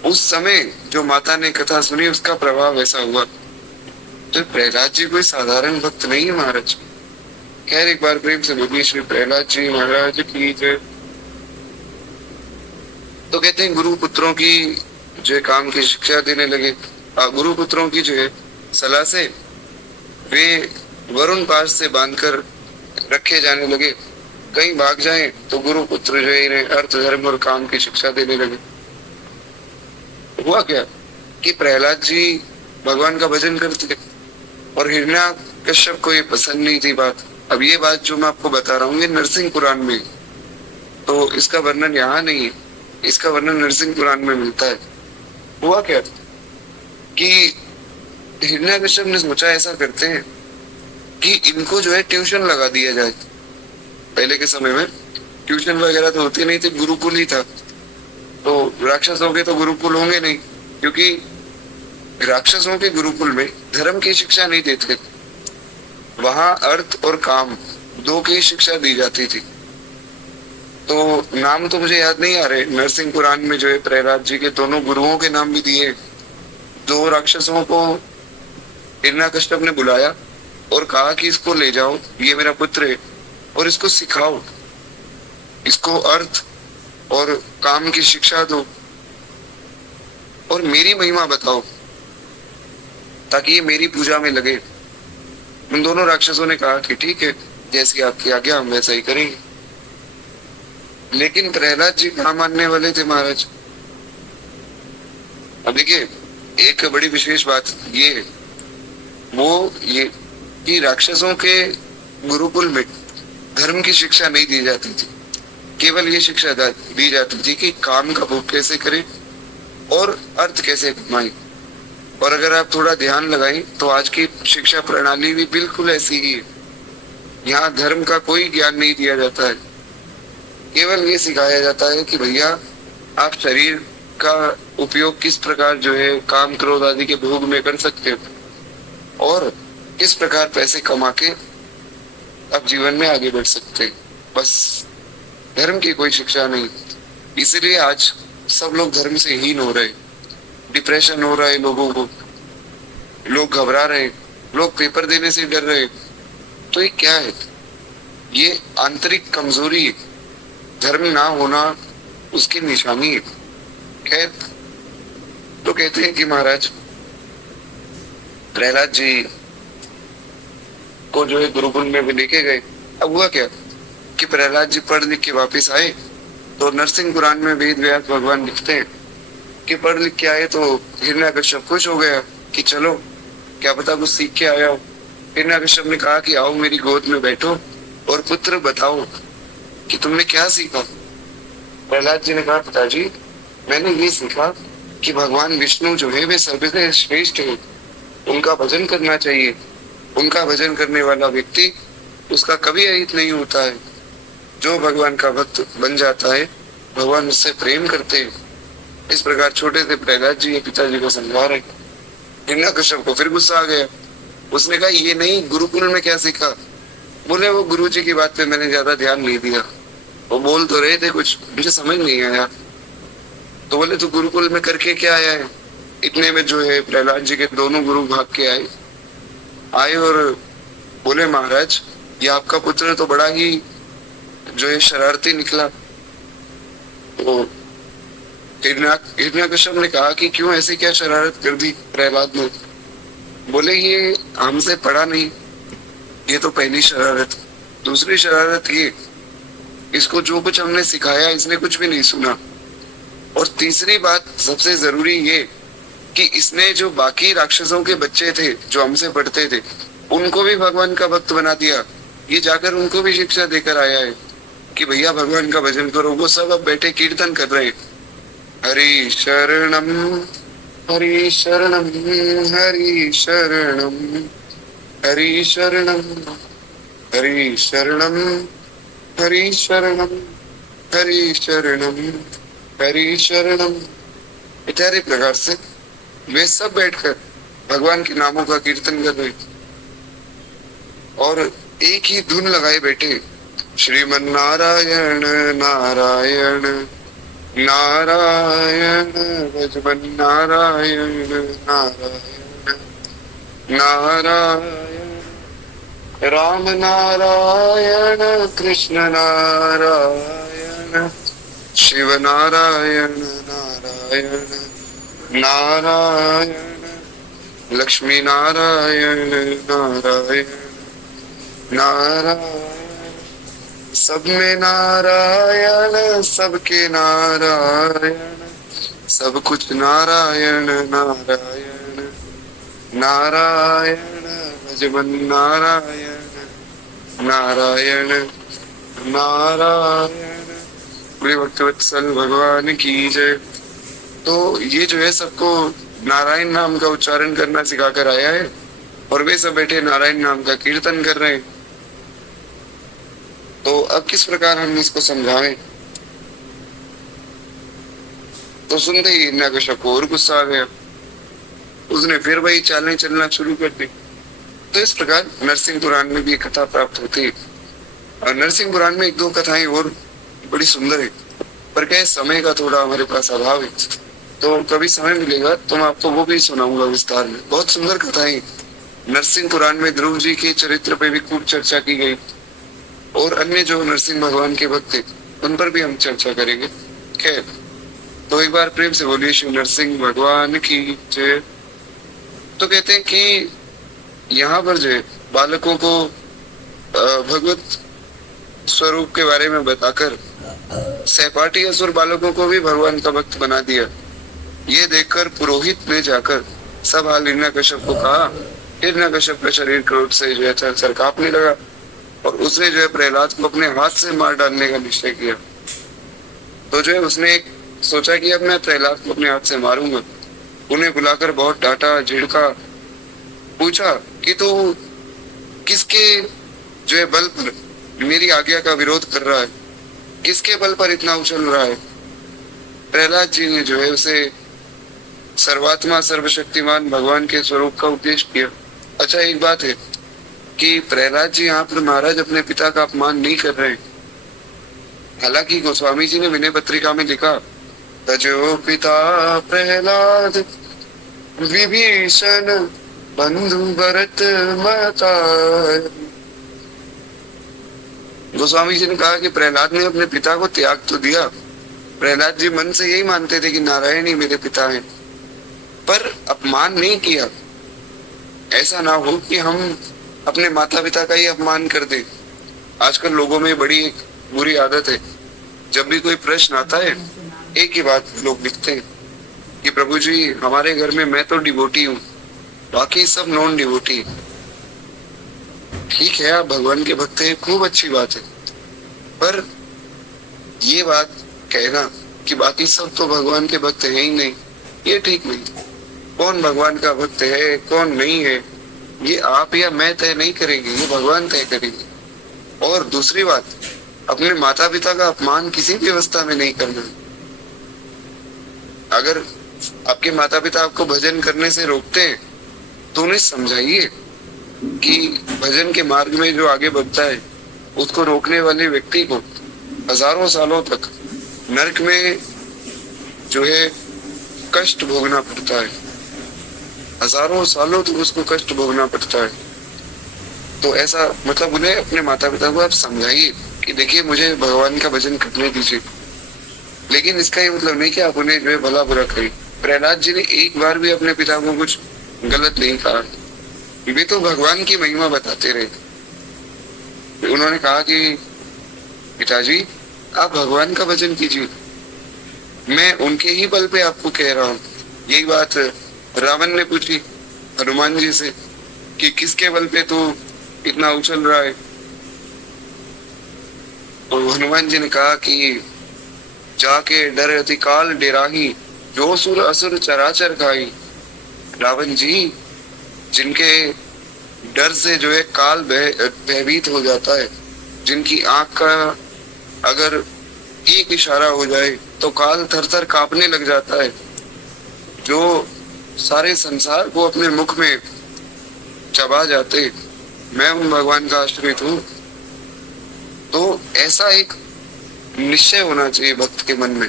उस समय जो माता ने कथा सुनी उसका प्रभाव ऐसा हुआ। तो प्रहलाद जी कोई साधारण भक्त नहीं है महाराज। खैर, एक बार प्रेम से बोलिए श्री प्रहलाद जी महाराज की जय। तो कहते हैं गुरु पुत्रों की जो काम की शिक्षा देने लगे। गुरु पुत्रों की जो है सलाह से वे वरुण पास से बांधकर रखे जाने लगे। कहीं भाग जाएं तो गुरु पुत्र जो है इन्हें अर्थ धर्म और काम की शिक्षा देने लगे। हुआ क्या कि प्रहलाद जी भगवान का भजन करते और हिरण्याकश्यप को ये पसंद नहीं थी बात। अब ये बात जो मैं आपको बता रहा हूँ ये नरसिंह पुराण में, तो इसका वर्णन यहाँ नहीं है, इसका वर्णन नरसिंह पुराण में मिलता है। हुआ क्या कि हिरण्याकश्यप ने सोचा ऐसा करते हैं कि इनको जो है ट्यूशन लगा दिया जाए। पहले के समय में ट्यूशन वगैरह तो होती नहीं थी, गुरुकुल ही था। तो राक्षसों के तो गुरुकुल होंगे नहीं, क्योंकि राक्षसों के गुरुकुल में धर्म की शिक्षा नहीं देते, वहां अर्थ और काम दो की शिक्षा दी जाती थी। तो नाम तो मुझे याद नहीं आ रहे। नरसिंह पुराण में जो है प्रहलाद जी के दोनों गुरुओं के नाम भी दिए। दो राक्षसों को हिरण्याकश्यप ने बुलाया और कहा कि इसको ले जाओ, ये मेरा पुत्र है, और इसको सिखाओ, इसको अर्थ और काम की शिक्षा दो और मेरी महिमा बताओ ताकि ये मेरी पूजा में लगे। उन दोनों राक्षसों ने कहा कि ठीक है, जैसी आपकी आज्ञा हम वैसा ही करेंगे। लेकिन प्रहलाद जी कहाँ मानने वाले थे महाराज। अब देखिए, एक बड़ी विशेष बात ये है, वो ये कि राक्षसों के गुरुकुल में धर्म की शिक्षा नहीं दी जाती थी, केवल ये शिक्षा दी जाती थी कि काम का भोग कैसे करें और अर्थ कैसे कमाएं। और अगर आप थोड़ा ध्यान लगाएं तो आज की शिक्षा प्रणाली भी बिल्कुल ऐसी ही है। यहाँ धर्म का कोई ज्ञान नहीं दिया जाता है, केवल ये सिखाया जाता है कि भैया आप शरीर का उपयोग किस प्रकार जो है काम क्रोध आदि के भोग में कर सकते हो और किस प्रकार पैसे कमा के आप जीवन में आगे बढ़ सकते हैं। बस धर्म की कोई शिक्षा नहीं। इसीलिए आज सब लोग धर्म से हीन हो रहे, डिप्रेशन हो रहा है लोगों को, लोग घबरा रहे, लोग पेपर देने से डर रहे। तो ये क्या है? ये आंतरिक कमजोरी है, धर्म ना होना उसकी निशानी है। खैर, तो कहते हैं कि महाराज प्रहलाद जी को जो है गुरुकुल में भी लेके गए। अब हुआ क्या कि प्रहलाद जी पढ़ लिख के वापिस आए तो नरसिंह पुराण में वेद व्यास भगवान लिखते हैं कि पढ़ लिख के आए तो हिरण्याकश्यप खुश हो गया कि चलो क्या पता कुछ सीख के आया हो। हिरण्याकश्यप ने कहा कि आओ मेरी गोद में बैठो और पुत्र बताओ कि तुमने क्या सीखा। प्रहलाद जी ने कहा पिताजी मैंने ये सीखा कि भगवान विष्णु जो है वे सबसे श्रेष्ठ है, उनका भजन करना चाहिए। उनका भजन करने वाला व्यक्ति उसका कभी अहित नहीं होता है। जो भगवान का भक्त बन जाता है भगवान उससे प्रेम करते हैं। इस प्रकार छोटे से प्रहलाद जी पिताजी को समझा रहे। हिरण्याकश्यप को फिर गुस्सा आ गया। उसने कहा ये नहीं, गुरुकुल में क्या सीखा? बोले वो गुरु जी की बात पे मैंने ज्यादा ध्यान नहीं दिया, वो बोल तो रहे थे कुछ, मुझे समझ नहीं आया। तो बोले तो गुरुकुल में करके क्या आया है? इतने में जो है प्रहलाद जी के दोनों गुरु भाग के आए और बोले महाराज ये आपका पुत्र तो बड़ा ही जो है शरारती निकला। तो हिरण्याकश्यप ने कहा कि क्यों ऐसी क्या शरारत कर दी प्रहलाद ने? बोले ये हमसे पढ़ा नहीं, ये तो पहली शरारत। दूसरी शरारत ये, इसको जो कुछ हमने सिखाया इसने कुछ भी नहीं सुना। और तीसरी बात सबसे जरूरी ये कि इसने जो बाकी राक्षसों के बच्चे थे जो हमसे पढ़ते थे उनको भी भगवान का भक्त बना दिया। ये जाकर उनको भी शिक्षा देकर आया है कि भैया भगवान का भजन करो। वो सब अब बैठे कीर्तन कर रहे हैं, हरि शरणम हरि शरणम हरि शरणम हरि शरणम हरि शरणम हरि शरणम हरि शरणम हरि शरणम इत्यादि प्रकार से वे सब बैठकर भगवान के नामों का कीर्तन कर रहे और एक ही धुन लगाए बैठे, श्रीमन नारायण नारायण नारायण भजमन नारायण नारायण नारायण राम नारायण कृष्ण नारायण शिव नारायण नारायण नारायण लक्ष्मी नारायण नारायण नारायण सब में नारायण सबके नारायण सब कुछ नारायण नारायण नारायण भजमन नारायण नारायण नारायण पूरे भक्तवत्सल भगवान की जय। तो ये जो है सबको नारायण नाम का उच्चारण करना सिखाकर आया है और वे सब बैठे नारायण नाम का कीर्तन कर रहे हैं। तो अब किस प्रकार हम इसको समझाएं? तो सुनते ही हिरण्यकश्यप को और गुस्सा आ गया, उसने फिर वही चालें चलना शुरू कर दी। तो इस प्रकार नरसिंह पुराण में भी एक कथा प्राप्त होती है और नरसिंह पुराण में एक दो कथाएं और बड़ी सुंदर है, पर क्या समय का थोड़ा हमारे पास अभाव है, तो कभी समय मिलेगा तो मैं आपको वो भी सुनाऊंगा विस्तार में। बहुत सुंदर कथाएं नरसिंह पुराण में ध्रुव जी के चरित्र पे भी खूब चर्चा की गई और अन्य जो नरसिंह भगवान के भक्त थे उन पर भी हम चर्चा करेंगे। खैर, तो एक बार प्रेम से बोलिए श्री नरसिंह भगवान की जय। तो कहते हैं कि यहाँ पर जो बालकों को भगवत स्वरूप के बारे में बताकर सहपाठी असुर बालकों को भी भगवान का भक्त बना दिया। ये देखकर पुरोहित ने जाकर सब हाल हिरण्यकश्यप को कहा। हिरण्यकश्यप का शरीर क्रोध से जो है थर कांपने लगा और उसने जो है प्रहलाद को अपने हाथ से मार डालने का निश्चय किया। तो जो है उसने सोचा कि अब मैं प्रहलाद को अपने हाथ से मारूंगा। उन्हें बुलाकर बहुत डांटा झिड़का, पूछा कि तू किसके जो है बल पर मेरी आज्ञा का विरोध कर रहा है, किसके बल पर इतना उछल रहा है। प्रहलाद जी ने जो है उसे सर्वात्मा सर्वशक्तिमान भगवान के स्वरूप का उपदेश किया। अच्छा, एक बात है कि प्रहलाद जी यहाँ पर महाराज अपने पिता का अपमान नहीं कर रहे। हालांकि गोस्वामी जी ने विनय पत्रिका में लिखा, तजो पिता प्रहलाद विभीषण बंधु भरत माता। गोस्वामी जी ने कहा कि प्रहलाद ने अपने पिता को त्याग तो दिया। प्रहलाद जी मन से यही मानते थे कि नारायण ही मेरे पिता हैं, पर अपमान नहीं किया। ऐसा ना हो कि हम अपने माता पिता का ही अपमान कर दे। आजकल लोगों में बड़ी एक बुरी आदत है, जब भी कोई प्रश्न आता है एक ही बात लोग लिखते हैं कि प्रभु जी हमारे घर में मैं तो डिवोटी हूँ, बाकी सब नॉन डिवोटी। ठीक है, आप भगवान के भक्त हैं, खूब अच्छी बात है, पर ये बात कहना कि बाकी सब तो भगवान के भक्त है ही नहीं, ये ठीक नहीं। कौन भगवान का भक्त है कौन नहीं है ये आप या मैं तय नहीं करेंगे, ये भगवान तय करेंगे। और दूसरी बात, अपने माता पिता का अपमान किसी भी अवस्था में नहीं करना। अगर आपके माता पिता आपको भजन करने से रोकते हैं तो उन्हें समझाइए कि भजन के मार्ग में जो आगे बढ़ता है उसको रोकने वाले व्यक्ति को हजारों सालों तक नरक में जो है कष्ट भोगना पड़ता है, हजारों सालों तक उसको कष्ट भोगना पड़ता है। तो ऐसा मतलब उन्हें अपने माता पिता को आप समझाइए कि देखिए मुझे भगवान का भजन करने दीजिए, लेकिन इसका ये मतलब नहीं कि आप उन्हें जो है भला बुरा करें। प्रहलाद जी ने एक बार भी अपने पिता को कुछ गलत नहीं कहा, वे तो भगवान की महिमा बताते रहे। उन्होंने कहा कि पिताजी आप भगवान का भजन कीजिए, मैं उनके ही बल पे आपको कह रहा हूँ। यही बात रावण ने पूछी हनुमान जी से कि किसके बल पे तू इतना उछल रहा है। तो हनुमान जी ने कहा कि जाके डर अति काल डेराही, जो सुर असुर चराचर खाई। रावण जी, जिनके डर से जो है काल भयभीत हो जाता है, जिनकी आंख का अगर एक इशारा हो जाए तो काल थर थर कांपने लग जाता है, जो सारे संसार को अपने मुख में चबा जाते, मैं उन भगवान का आश्रित हूँ। तो ऐसा एक निश्चय होना चाहिए भक्त के मन में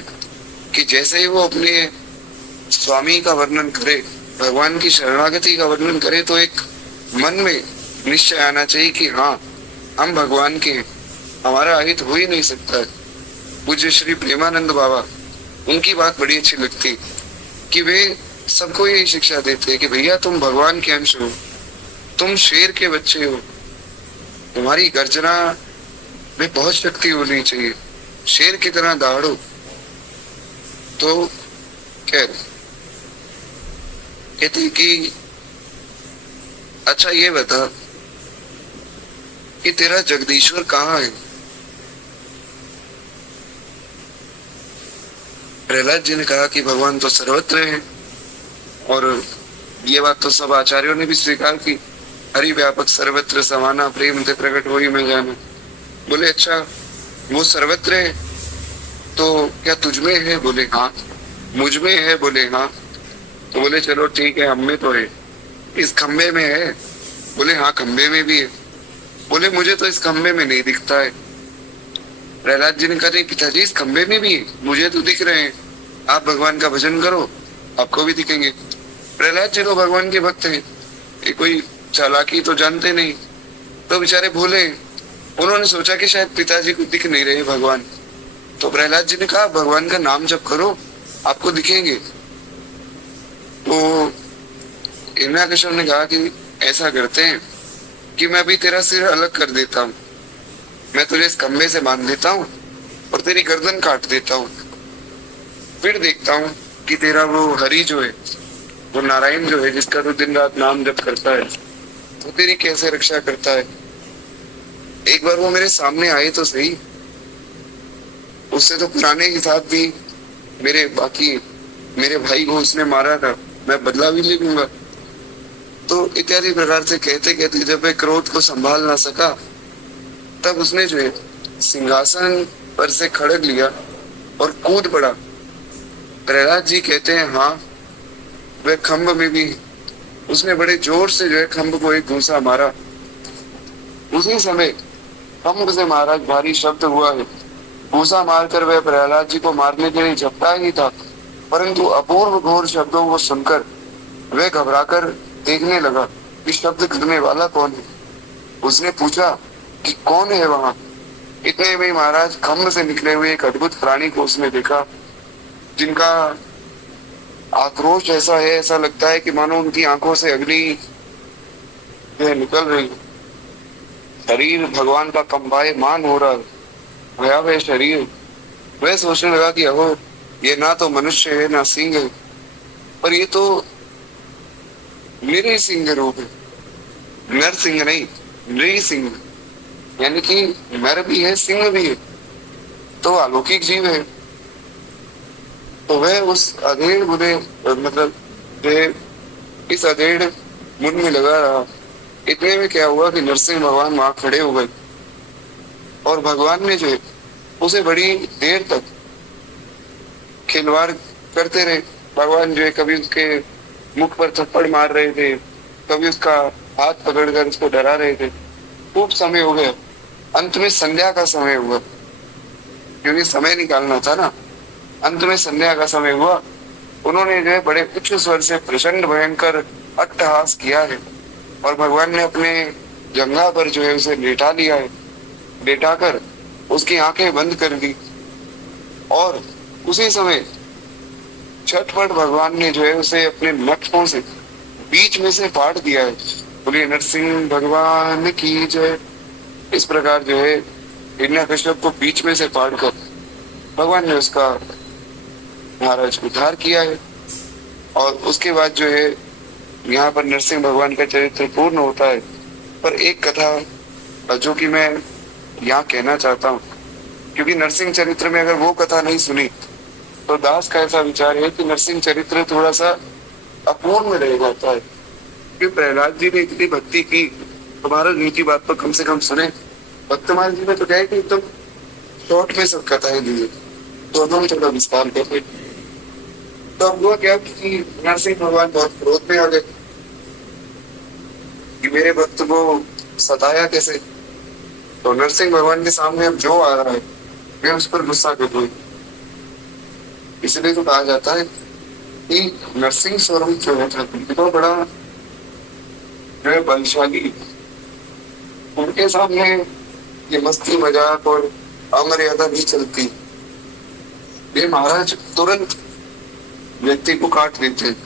कि जैसे ही वो अपने स्वामी का वर्णन करे, भगवान की शरणागति का वर्णन करे, तो एक मन में निश्चय आना चाहिए कि हाँ, हम भगवान के हैं, हमारा अहित हो ही नहीं सकता है। पूज्य श्री प्रेमानंद बाबा, उनकी बात बड़ी अच्छी लगती कि वे सबको यही शिक्षा देते हैं कि भैया तुम भगवान के अंश हो, तुम शेर के बच्चे हो, तुम्हारी गर्जना में बहुत शक्ति होनी चाहिए, शेर की तरह दहाड़ो। तो खैर कहते कि अच्छा ये बता कि तेरा जगदीश्वर कहाँ है। प्रहलाद जी ने कहा कि भगवान तो सर्वत्र है, और ये बात तो सब आचार्यों ने भी स्वीकार की, हरि व्यापक सर्वत्र समाना प्रेम ते प्रकट हो ही में जाना। बोले अच्छा, वो सर्वत्र है तो क्या तुझ में है? बोले हाँ। मुझ में है? बोले हाँ। तो बोले चलो ठीक है, हम में तो है। इस खंबे में है? बोले हाँ, खंबे में भी है। बोले मुझे तो इस खंबे में नहीं दिखता है। प्रहलाद जी ने कहा नहीं पिताजी, इस खंबे में भी है, मुझे तो दिख रहे हैं, आप भगवान का भजन करो, आपको भी दिखेंगे। प्रहलाद जी तो भगवान के भक्त हैं, ये कोई चालाकी तो जानते नहीं, तो बेचारे भूले, उन्होंने सोचा कि शायद पिताजी को दिख नहीं रहे भगवान। तो प्रहलाद जी ने कहा भगवान का नाम जप करो, आपको दिखेंगे। तो हिरण्याकश्यप ने कहा कि ऐसा करते हैं कि मैं अभी तेरा सिर अलग कर देता हूँ, मैं तुझे इस खंबे से बांध देता हूँ और तेरी गर्दन काट देता हूँ, फिर देखता हूँ कि तेरा वो हरि जो है, वो नारायण जो है, जिसका तू दिन रात नाम जप करता है, वो तेरी कैसे रक्षा करता है। एक बार वो मेरे सामने आए तो सही, उससे तो पुराने हिसाब भी मेरे भाई को उसने मारा था, मैं बदला भी ले लूंगा। तो इत्यादि प्रकार से कहते कहते जब वह क्रोध को संभाल ना सका, तब उसने जो है सिंहासन पर से खड़ग लिया और कूद पड़ा। प्रहलाद जी कहते हैं हाँ, वह खंभ में भी उसने बड़े जोर से जो है खंभ को एक घूंसा मारा। उसी समय खंभ से महाराज भारी शब्द हुआ है, घूंसा मारकर वह प्रहलाद जी को मारने के लिए झपटा ही था, परंतु अपूर्व घोर शब्दों को सुनकर वह घबराकर देखने लगा कि शब्द करने वाला कौन है। उसने पूछा कि कौन है वहां। इतने में महाराज खंभ से निकले हुए एक अद्भुत प्राणी को उसने देखा, जिनका आक्रोश ऐसा है, ऐसा लगता है कि मानो उनकी आंखों से अग्नि निकल रही है। शरीर भगवान का कंपायमान हो रहा है, भयावह शरीर। वह सोचने लगा कि अहो, ये ना तो मनुष्य है ना सिंह है, पर ये तो नृ सिंह रूप है, नर सिंह नहीं, नृ सिंह, यानी कि नर भी है सिंह भी है, तो अलौकिक जीव है। तो वह उस अधेड़ बुरे मतलब इस अधेड़ मुन में लगा रहा। इतने में क्या हुआ कि नरसिंह भगवान वहां खड़े हो गए, और भगवान ने जो है उसे बड़ी देर तक खिलवाड़ करते रहे। भगवान जो है कभी उसके मुख पर थप्पड़ मार रहे थे, कभी उसका हाथ पकड़कर उसको डरा रहे थे। खूब समय हो गया, अंत में संध्या का समय हुआ, क्योंकि समय निकालना था ना। अंत में संध्या का समय हुआ, उन्होंने जो है बड़े उच्च स्वर से प्रचंड भयंकर अट्टहास किया है, और भगवान ने अपने जंघा पर जो है उसे लेटा लिया है, लेटाकर उसकी आंखें बंद कर दी, और उसी समय झटपट भगवान ने जो है उसे अपने नखों से बीच में से फाड़ दिया है। बोलिए नरसिंह भगवान की जय। इस प्रकार जो है हिरण्याकश्यप को बीच में से फाड़ कर भगवान ने उसका महाराज उद्धार किया है। और उसके बाद जो है यहाँ पर नरसिंह भगवान का चरित्र पूर्ण होता है। पर एक कथा जो कि मैं यहाँ कहना चाहता हूँ, क्योंकि नरसिंह चरित्र में अगर वो कथा नहीं सुनी तो दास का ऐसा विचार है कि नरसिंह चरित्र थोड़ा सा अपूर्ण रह जाता है। कि प्रहलाद जी ने इतनी भक्ति की, तुम्हारा नीति बात तो कम से कम सुने। भक्तमाल जी ने तो कहे कि तुम शॉर्ट में सब कथाएं दी, तो हम थोड़ा विस्तार करते। तो अब हुआ क्या कि नरसिंह भगवान बहुत क्रोध में आ गए कि मेरे भक्त को सताया कैसे। तो नरसिंह भगवान के सामने अब जो आ रहा है वे उस पर गुस्सा कर हुई। इसलिए तो कहा जाता है कि नरसिंह स्वरूप जो है तो बड़ा जो है बलशाली, उनके सामने ये मस्ती मजाक और अमर्यादा नहीं चलती। ये महाराज तुरंत व्यक्ति को काट देते हैं।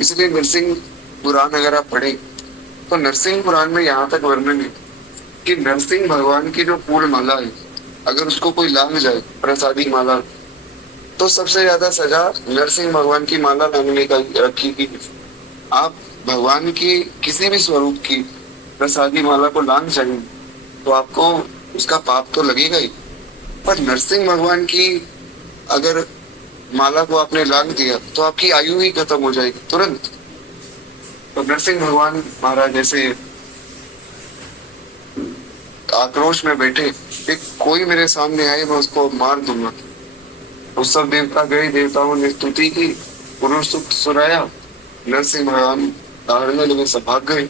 इसलिए नरसिंह पुराण अगर आप पढ़े तो नरसिंह पुराण में यहाँ तक वर्णन है कि नरसिंह भगवान की जो फूल माला है, अगर उसको कोई लांग जाए प्रसादी माला, तो सबसे ज्यादा सजा नरसिंह भगवान की माला लांगने का रखी थी। आप भगवान की किसी भी स्वरूप की प्रसादी माला को लांग जाएंगे तो आपको उसका पाप तो लगेगा ही, पर नरसिंह भगवान की अगर माला को आपने लांग दिया तो आपकी आयु ही खत्म हो जाएगी तुरंत। तो नरसिंह भगवान महाराज ऐसे आक्रोश में बैठे कि कोई मेरे सामने आए मैं उसको मार दूंगा। उस सब देवता गए, देवताओं ने स्तुति की, पुरुष सूक्त सुनाया, नरसिंह भगवान दहाड़ने लगे, सब भाग गए।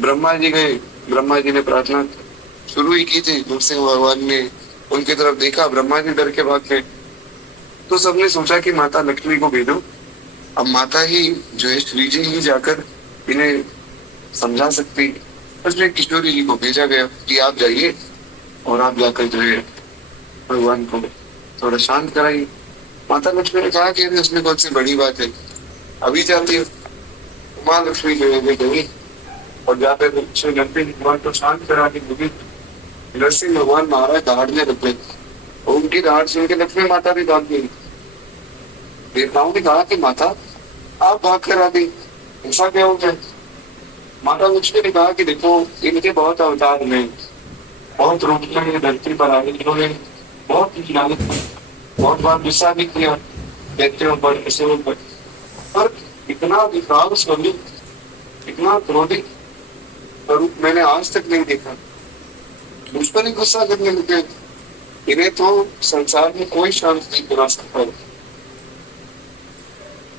ब्रह्मा जी गए, ब्रह्मा जी ने प्रार्थना शुरू ही की थी, नरसिंह भगवान ने उनकी तरफ देखा, ब्रह्मा जी डर के भाग गए। तो सबने सोचा कि माता लक्ष्मी को भेजो। अब माता ही जो है श्री जी ही जाकर इन्हें समझा सकती, उसने किशोरी जी को भेजा गया कि आप जाइए और आप जाकर जो है भगवान को थोड़ा शांत कराइए। माता लक्ष्मी ने कहा कि उसमें कौन सी बड़ी बात है, अभी जाती है। माँ लक्ष्मी जो है गई और जाकर नरसिंह भगवान को शांत कराने लगी। नरसिंह भगवान महाराज दहाड़ने लग गए और उनकी दहाड़ सुन के लक्ष्मी माता भी भाग गई। देवताओं ने कहा कि माता आप भाग कर आ गई, ऐसा क्या हो गया। माता लक्ष्मी ने कहा कि देखो इनके बहुत अवतार में बहुत रूप में धरती पर आए, इन्होंने बहुत बहुत बार गुस्सा भी किया दैत्यों पर, असुरों पर इतना विकराल स्वरूप, इतना क्रोधित स्वरूप मैंने आज तक नहीं देखा। मुझ पर ही गुस्सा करने लगे, इन्हें तो संसार में कोई शांत नहीं बना सकता।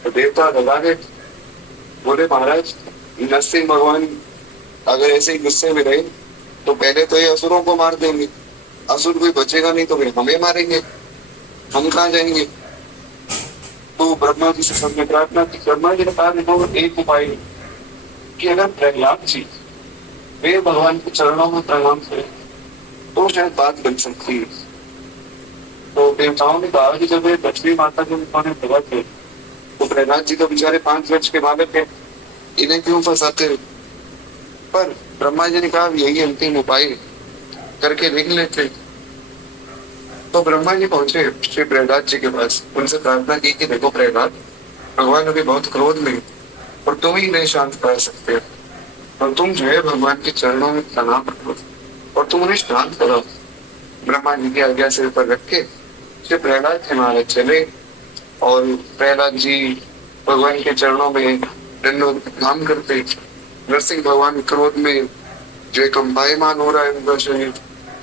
तो देवता लगा गए, बोले महाराज नरसिंह भगवान अगर ऐसे ही गुस्से में रहे तो पहले तो ये असुरों को मार देंगे, असुर कोई बचेगा नहीं तो फिर हमें मारेंगे, हम कहाँ जाएंगे। तो ब्रह्मा जी से सबने प्रार्थना की। ब्रह्मा जी ने कहा देखो एक उपाय कि अगर प्रहलाद जी वे भगवान के चरणों में प्रणाम करें तो शायद बात बन सकती है। तो देवताओं ने कहा कि जब लक्ष्मी माता के उन्होंने भगत थे तो प्रहलाद जी तो बेचारे 5 वर्ष के बालक है, इन्हें क्यों फंसाते हो। पर ब्रह्मा जी ने कहा यही अंतिम उपाय करके देख लेते। तो ब्रह्मा जी पहुंचे श्री प्रहलाद जी के पास, उनसे प्रार्थना की कि देखो प्रहलाद भगवान अभी बहुत क्रोध में और तुम ही नहीं शांत कर सकते, और तुम जो है भगवान के चरणों में प्रणाम करो और तुम उन्हें शांत करो। ब्रह्मा जी की आज्ञा से ऊपर रख के श्री प्रहलाद जी महाराज चले और प्रहलाद जी भगवान के चरणों में दंडवत प्रणाम करते। नरसिंह भगवान क्रोध में जो कंपायमान हो रहा है उनका शरीर,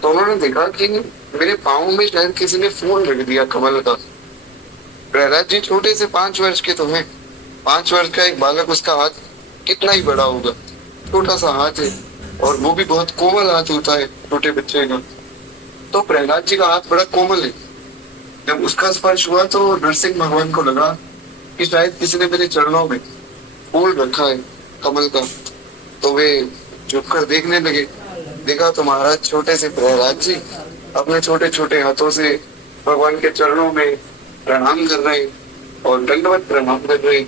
तो उन्होंने देखा कि मेरे पाँव में शायद किसी ने फूल रख दिया कमल का। प्रहलाद जी छोटे से 5 वर्ष के तो हैं, 5 वर्ष का एक बालक, उसका हाथ कितना ही बड़ा होगा, छोटा सा हाथ है और वो भी बहुत कोमल हाथ होता है छोटे बच्चे का। तो प्रहलाद जी का हाथ बड़ा कोमल है। जब उसका स्पर्श हुआ तो नरसिंह भगवान को लगा कि शायद किसी ने मेरे चरणों में फूल रखा है कमल का। तो वे झुककर देखने लगे, देखा तो महाराज छोटे से प्रहलाद जी अपने छोटे छोटे हाथों से भगवान के चरणों में प्रणाम कर रहे और दंडवत प्रणाम कर रहे।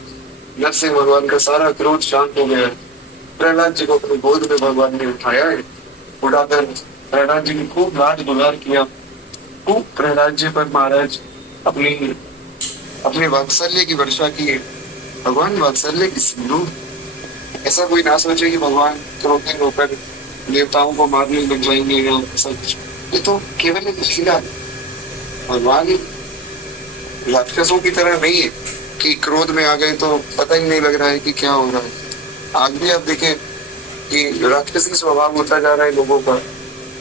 नरसिंह भगवान का सारा क्रोध शांत हो गया। प्रहलाद जी को अपनी गोद में भगवान ने उठाया है, उठाकर प्रहलाद जी ने खूब लाड दुलार किया। खूब प्रहलाद जी पर महाराज अपनी अपने वात्सल्य की वर्षा की है। भगवान वात्सल्य की सिंधु। ऐसा कोई ना सोचे कि भगवान क्रोधित होकर देवताओं को मारने लग जाएंगे या ऐसा कुछ। ये तो केवल एक लीला है। भगवान राक्षसों की तरह नहीं है कि क्रोध में आ गए तो पता ही नहीं लग रहा है कि क्या हो रहा है। आज भी आप देखें कि राक्षसी स्वभाव होता जा रहा है लोगों का।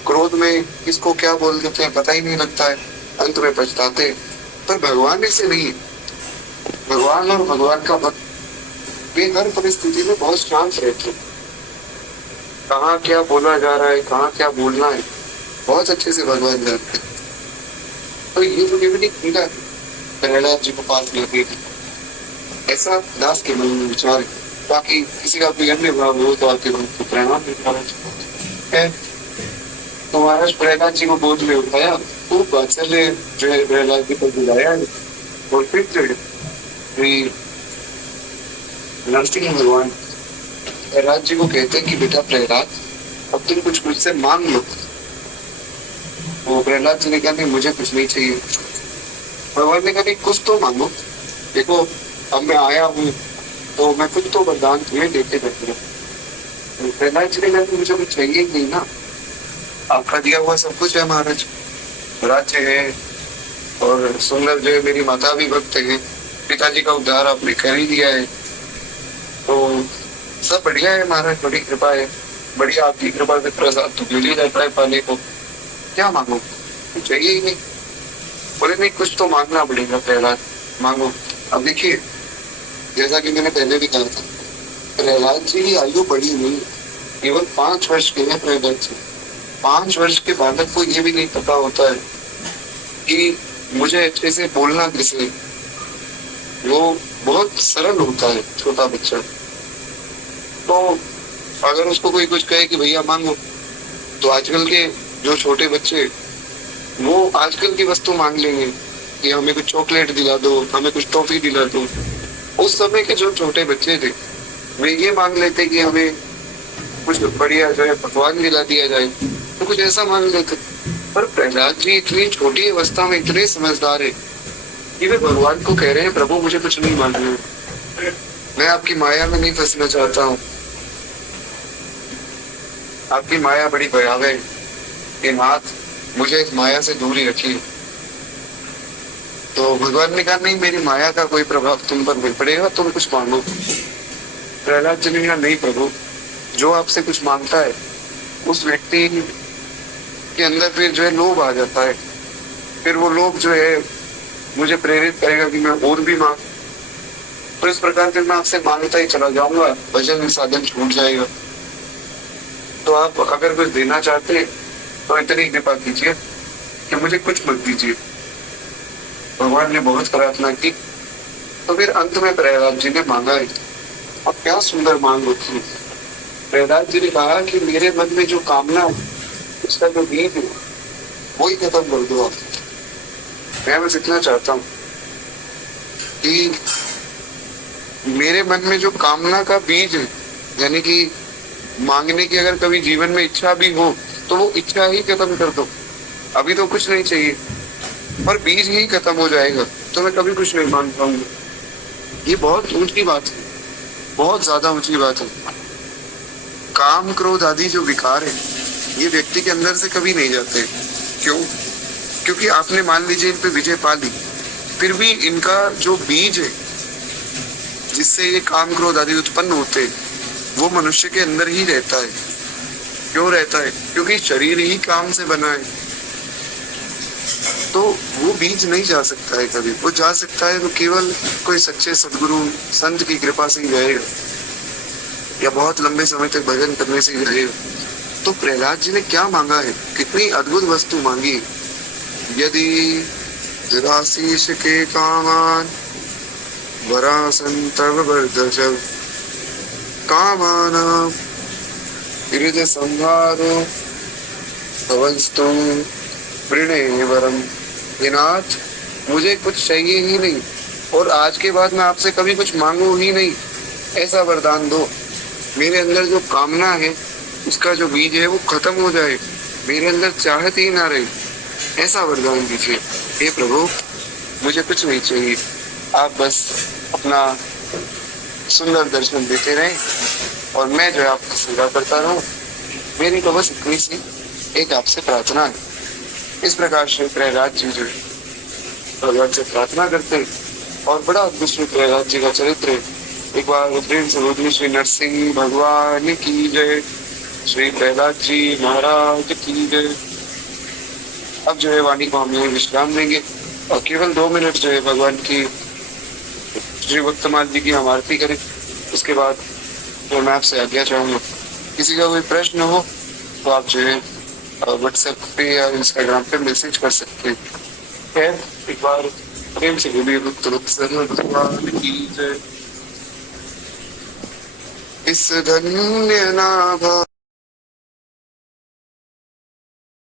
क्रोध में किसको क्या बोल देते हैं पता ही नहीं लगता है, अंत में पछताते हैं। पर भगवान ऐसे नहीं है। भगवान और भगवान का भक्त वे हर परिस्थिति में बहुत शांत रहते हैं। कहाँ क्या बोला जा रहा है, कहाँ क्या बोलना है, बहुत अच्छे से भगवान जानते हैं। तो ये तो केवल एक लीला है। प्रहलाद जी को पास लेके ऐसा दास के मन में विचार है। बाकी किसी का कोई अन्य भाव हो तो आपके मन को प्रणाम है। तो महाराज प्रहलाद जी को गोद में उठाया, खूब वात्सल्य जो है प्रहलाद जी को दिलाया है। और फिर जो है नरसिंह भगवान प्रहलाद जी को कहते हैं कि बेटा प्रहलाद, अब तुम कुछ मुझसे मांग लो। वो प्रहलाद जी ने कहा नहीं, मुझे कुछ नहीं चाहिए। भगवान ने कहा कुछ तो मांगो। देखो अब मैं आया हूँ तो मैं कुछ तो वरदान तुम्हें देते रहूंगा। प्रहलाद जी ने कहा मुझे कुछ चाहिए नहीं ना, आपका दिया हुआ सब कुछ है महाराज। राज्य है और सुंदर जो है मेरी माता भी भक्त है, पिताजी का उद्धार आपने कर ही दिया है, तो सब बढ़िया है महाराज। बड़ी कृपा है, बड़ी आपकी कृपा से प्रसाद तो मिल ही जाता है पाने को। क्या मांगो, कुछ चाहिए ही नहीं। बोले नहीं कुछ तो मांगना पड़ेगा प्रहलाद, मांगो। अब देखिए जैसा कि मैंने पहले भी कहा था, प्रहलाद जी की आयु बड़ी नहीं, केवल 5 वर्ष के हैं प्रहलाद जी। 5 वर्ष के बालक को ये भी नहीं पता होता है कि मुझे अच्छे से बोलना किसे। वो बहुत सरल होता है छोटा बच्चा। तो अगर उसको कोई कुछ कहे कि भैया मांगो, तो आजकल के जो छोटे बच्चे वो आजकल की वस्तु मांग लेंगे कि हमें कुछ चॉकलेट दिला दो, हमें कुछ टॉफी दिला दो। उस समय के जो छोटे बच्चे थे वे ये मांग लेते कि हमें कुछ बढ़िया जो है भगवान दिला दिया जाए, तो कुछ ऐसा मांग लेते। पर प्रहलाद जी इतनी छोटी अवस्था में इतने समझदार है कि वे भगवान को कह रहे हैं प्रभु मुझे कुछ नहीं मांगना, मैं आपकी माया में नहीं फंसना चाहता हूँ, आपकी माया बड़ी भयावह है, ये नाथ मुझे इस माया से दूर ही रखिए। तो भगवान ने कहा नहीं, मेरी माया का कोई प्रभाव तुम पर नहीं पड़ेगा, तुम कुछ मांगो। प्रहलाद जी ने कहा नहीं प्रभु, जो आपसे कुछ मांगता है उस व्यक्ति के अंदर फिर जो है लोभ आ जाता है, फिर वो लोभ जो है मुझे प्रेरित करेगा कि मैं और भी मांग। तो इस प्रकार फिर मैं आपसे मांगता ही चला जाऊंगा, भजन साधन छूट जाएगा। तो आप अगर कुछ देना चाहते हैं तो इतनी कृपा कीजिए कि मुझे कुछ मत दीजिए। भगवान ने बहुत प्रार्थना की, तो फिर अंत में प्रहलाद जी ने मांगा है। अब क्या सुंदर मांग होती है। प्रहलाद जी ने कहा कि मेरे मन में जो कामना है उसका जो बीज है वो ही खत्म कर दो आप। मैं बस इतना चाहता हूँ कि मेरे मन में जो कामना का बीज है, यानी कि मांगने की अगर कभी जीवन में इच्छा भी हो तो वो इच्छा ही खत्म कर दो। अभी तो कुछ नहीं चाहिए, पर बीज ही खत्म हो जाएगा तो मैं कभी कुछ नहीं मांग पाऊंगा। ये बहुत ऊंची बात है, बहुत ज्यादा ऊंची बात है। काम क्रोध आदि जो विकार है ये व्यक्ति के अंदर से कभी नहीं जाते। क्यों? क्योंकि आपने मान लीजिए इन पे विजय पा ली, फिर भी इनका जो बीज है जिससे ये काम क्रोध आदि उत्पन्न होते वो मनुष्य के अंदर ही रहता है। क्यों रहता है? क्योंकि शरीर ही काम से बना है, तो वो बीज नहीं जा सकता है कभी। वो जा सकता है तो केवल कोई सच्चे सदगुरु संत की कृपा से ही जाएगा, या बहुत लंबे समय तक भजन करने से ही जाएगा। तो प्रहलाद जी ने क्या मांगा है, कितनी अद्भुत वस्तु मांगी। यदि जराशीष के कामान वरासन तव वर्धजव कामानां गिरिज संहारो भवंस्तु प्रणय वरम। हे नाथ, मुझे कुछ चाहिए ही नहीं और आज के बाद मैं आपसे कभी कुछ मांगू ही नहीं, ऐसा वरदान दो। मेरे अंदर जो कामना है उसका जो बीज है वो खत्म हो जाए, मेरे अंदर चाहत ही ना रहे, ऐसा वरदान दीजिए। हे प्रभु, मुझे कुछ नहीं चाहिए। आप बस अपना सुंदर दर्शन देते रहें और मैं जो है आपकी सेवा करता रहूं। मेरी तो बस इतनी सी एक आपसे प्रार्थना है। इस प्रकार श्री प्रहलाद जी जो है भगवान से प्रार्थना करते हैं और बड़ा अद्भुत श्री प्रहलाद जी का चरित्र है। एक बार प्रेम से बोलिए श्री नरसिंह भगवान की जय, श्री प्रहलाद जी महाराज की जय। अब जो है वाणी को हम विश्राम देंगे और केवल 2 मिनट जो है भगवान की श्री भक्तमाल जी की हम आरती करें। उसके बाद जो मैं आपसे आज्ञा चाहूंगा। किसी का कोई प्रश्न हो तो आप जो है व्हाट्सएप पे या इंस्टाग्राम पे मैसेज कर सकते हैं। खैर एक बार प्रेम से बोलिए भगवान की जय। इस धन्य नाभा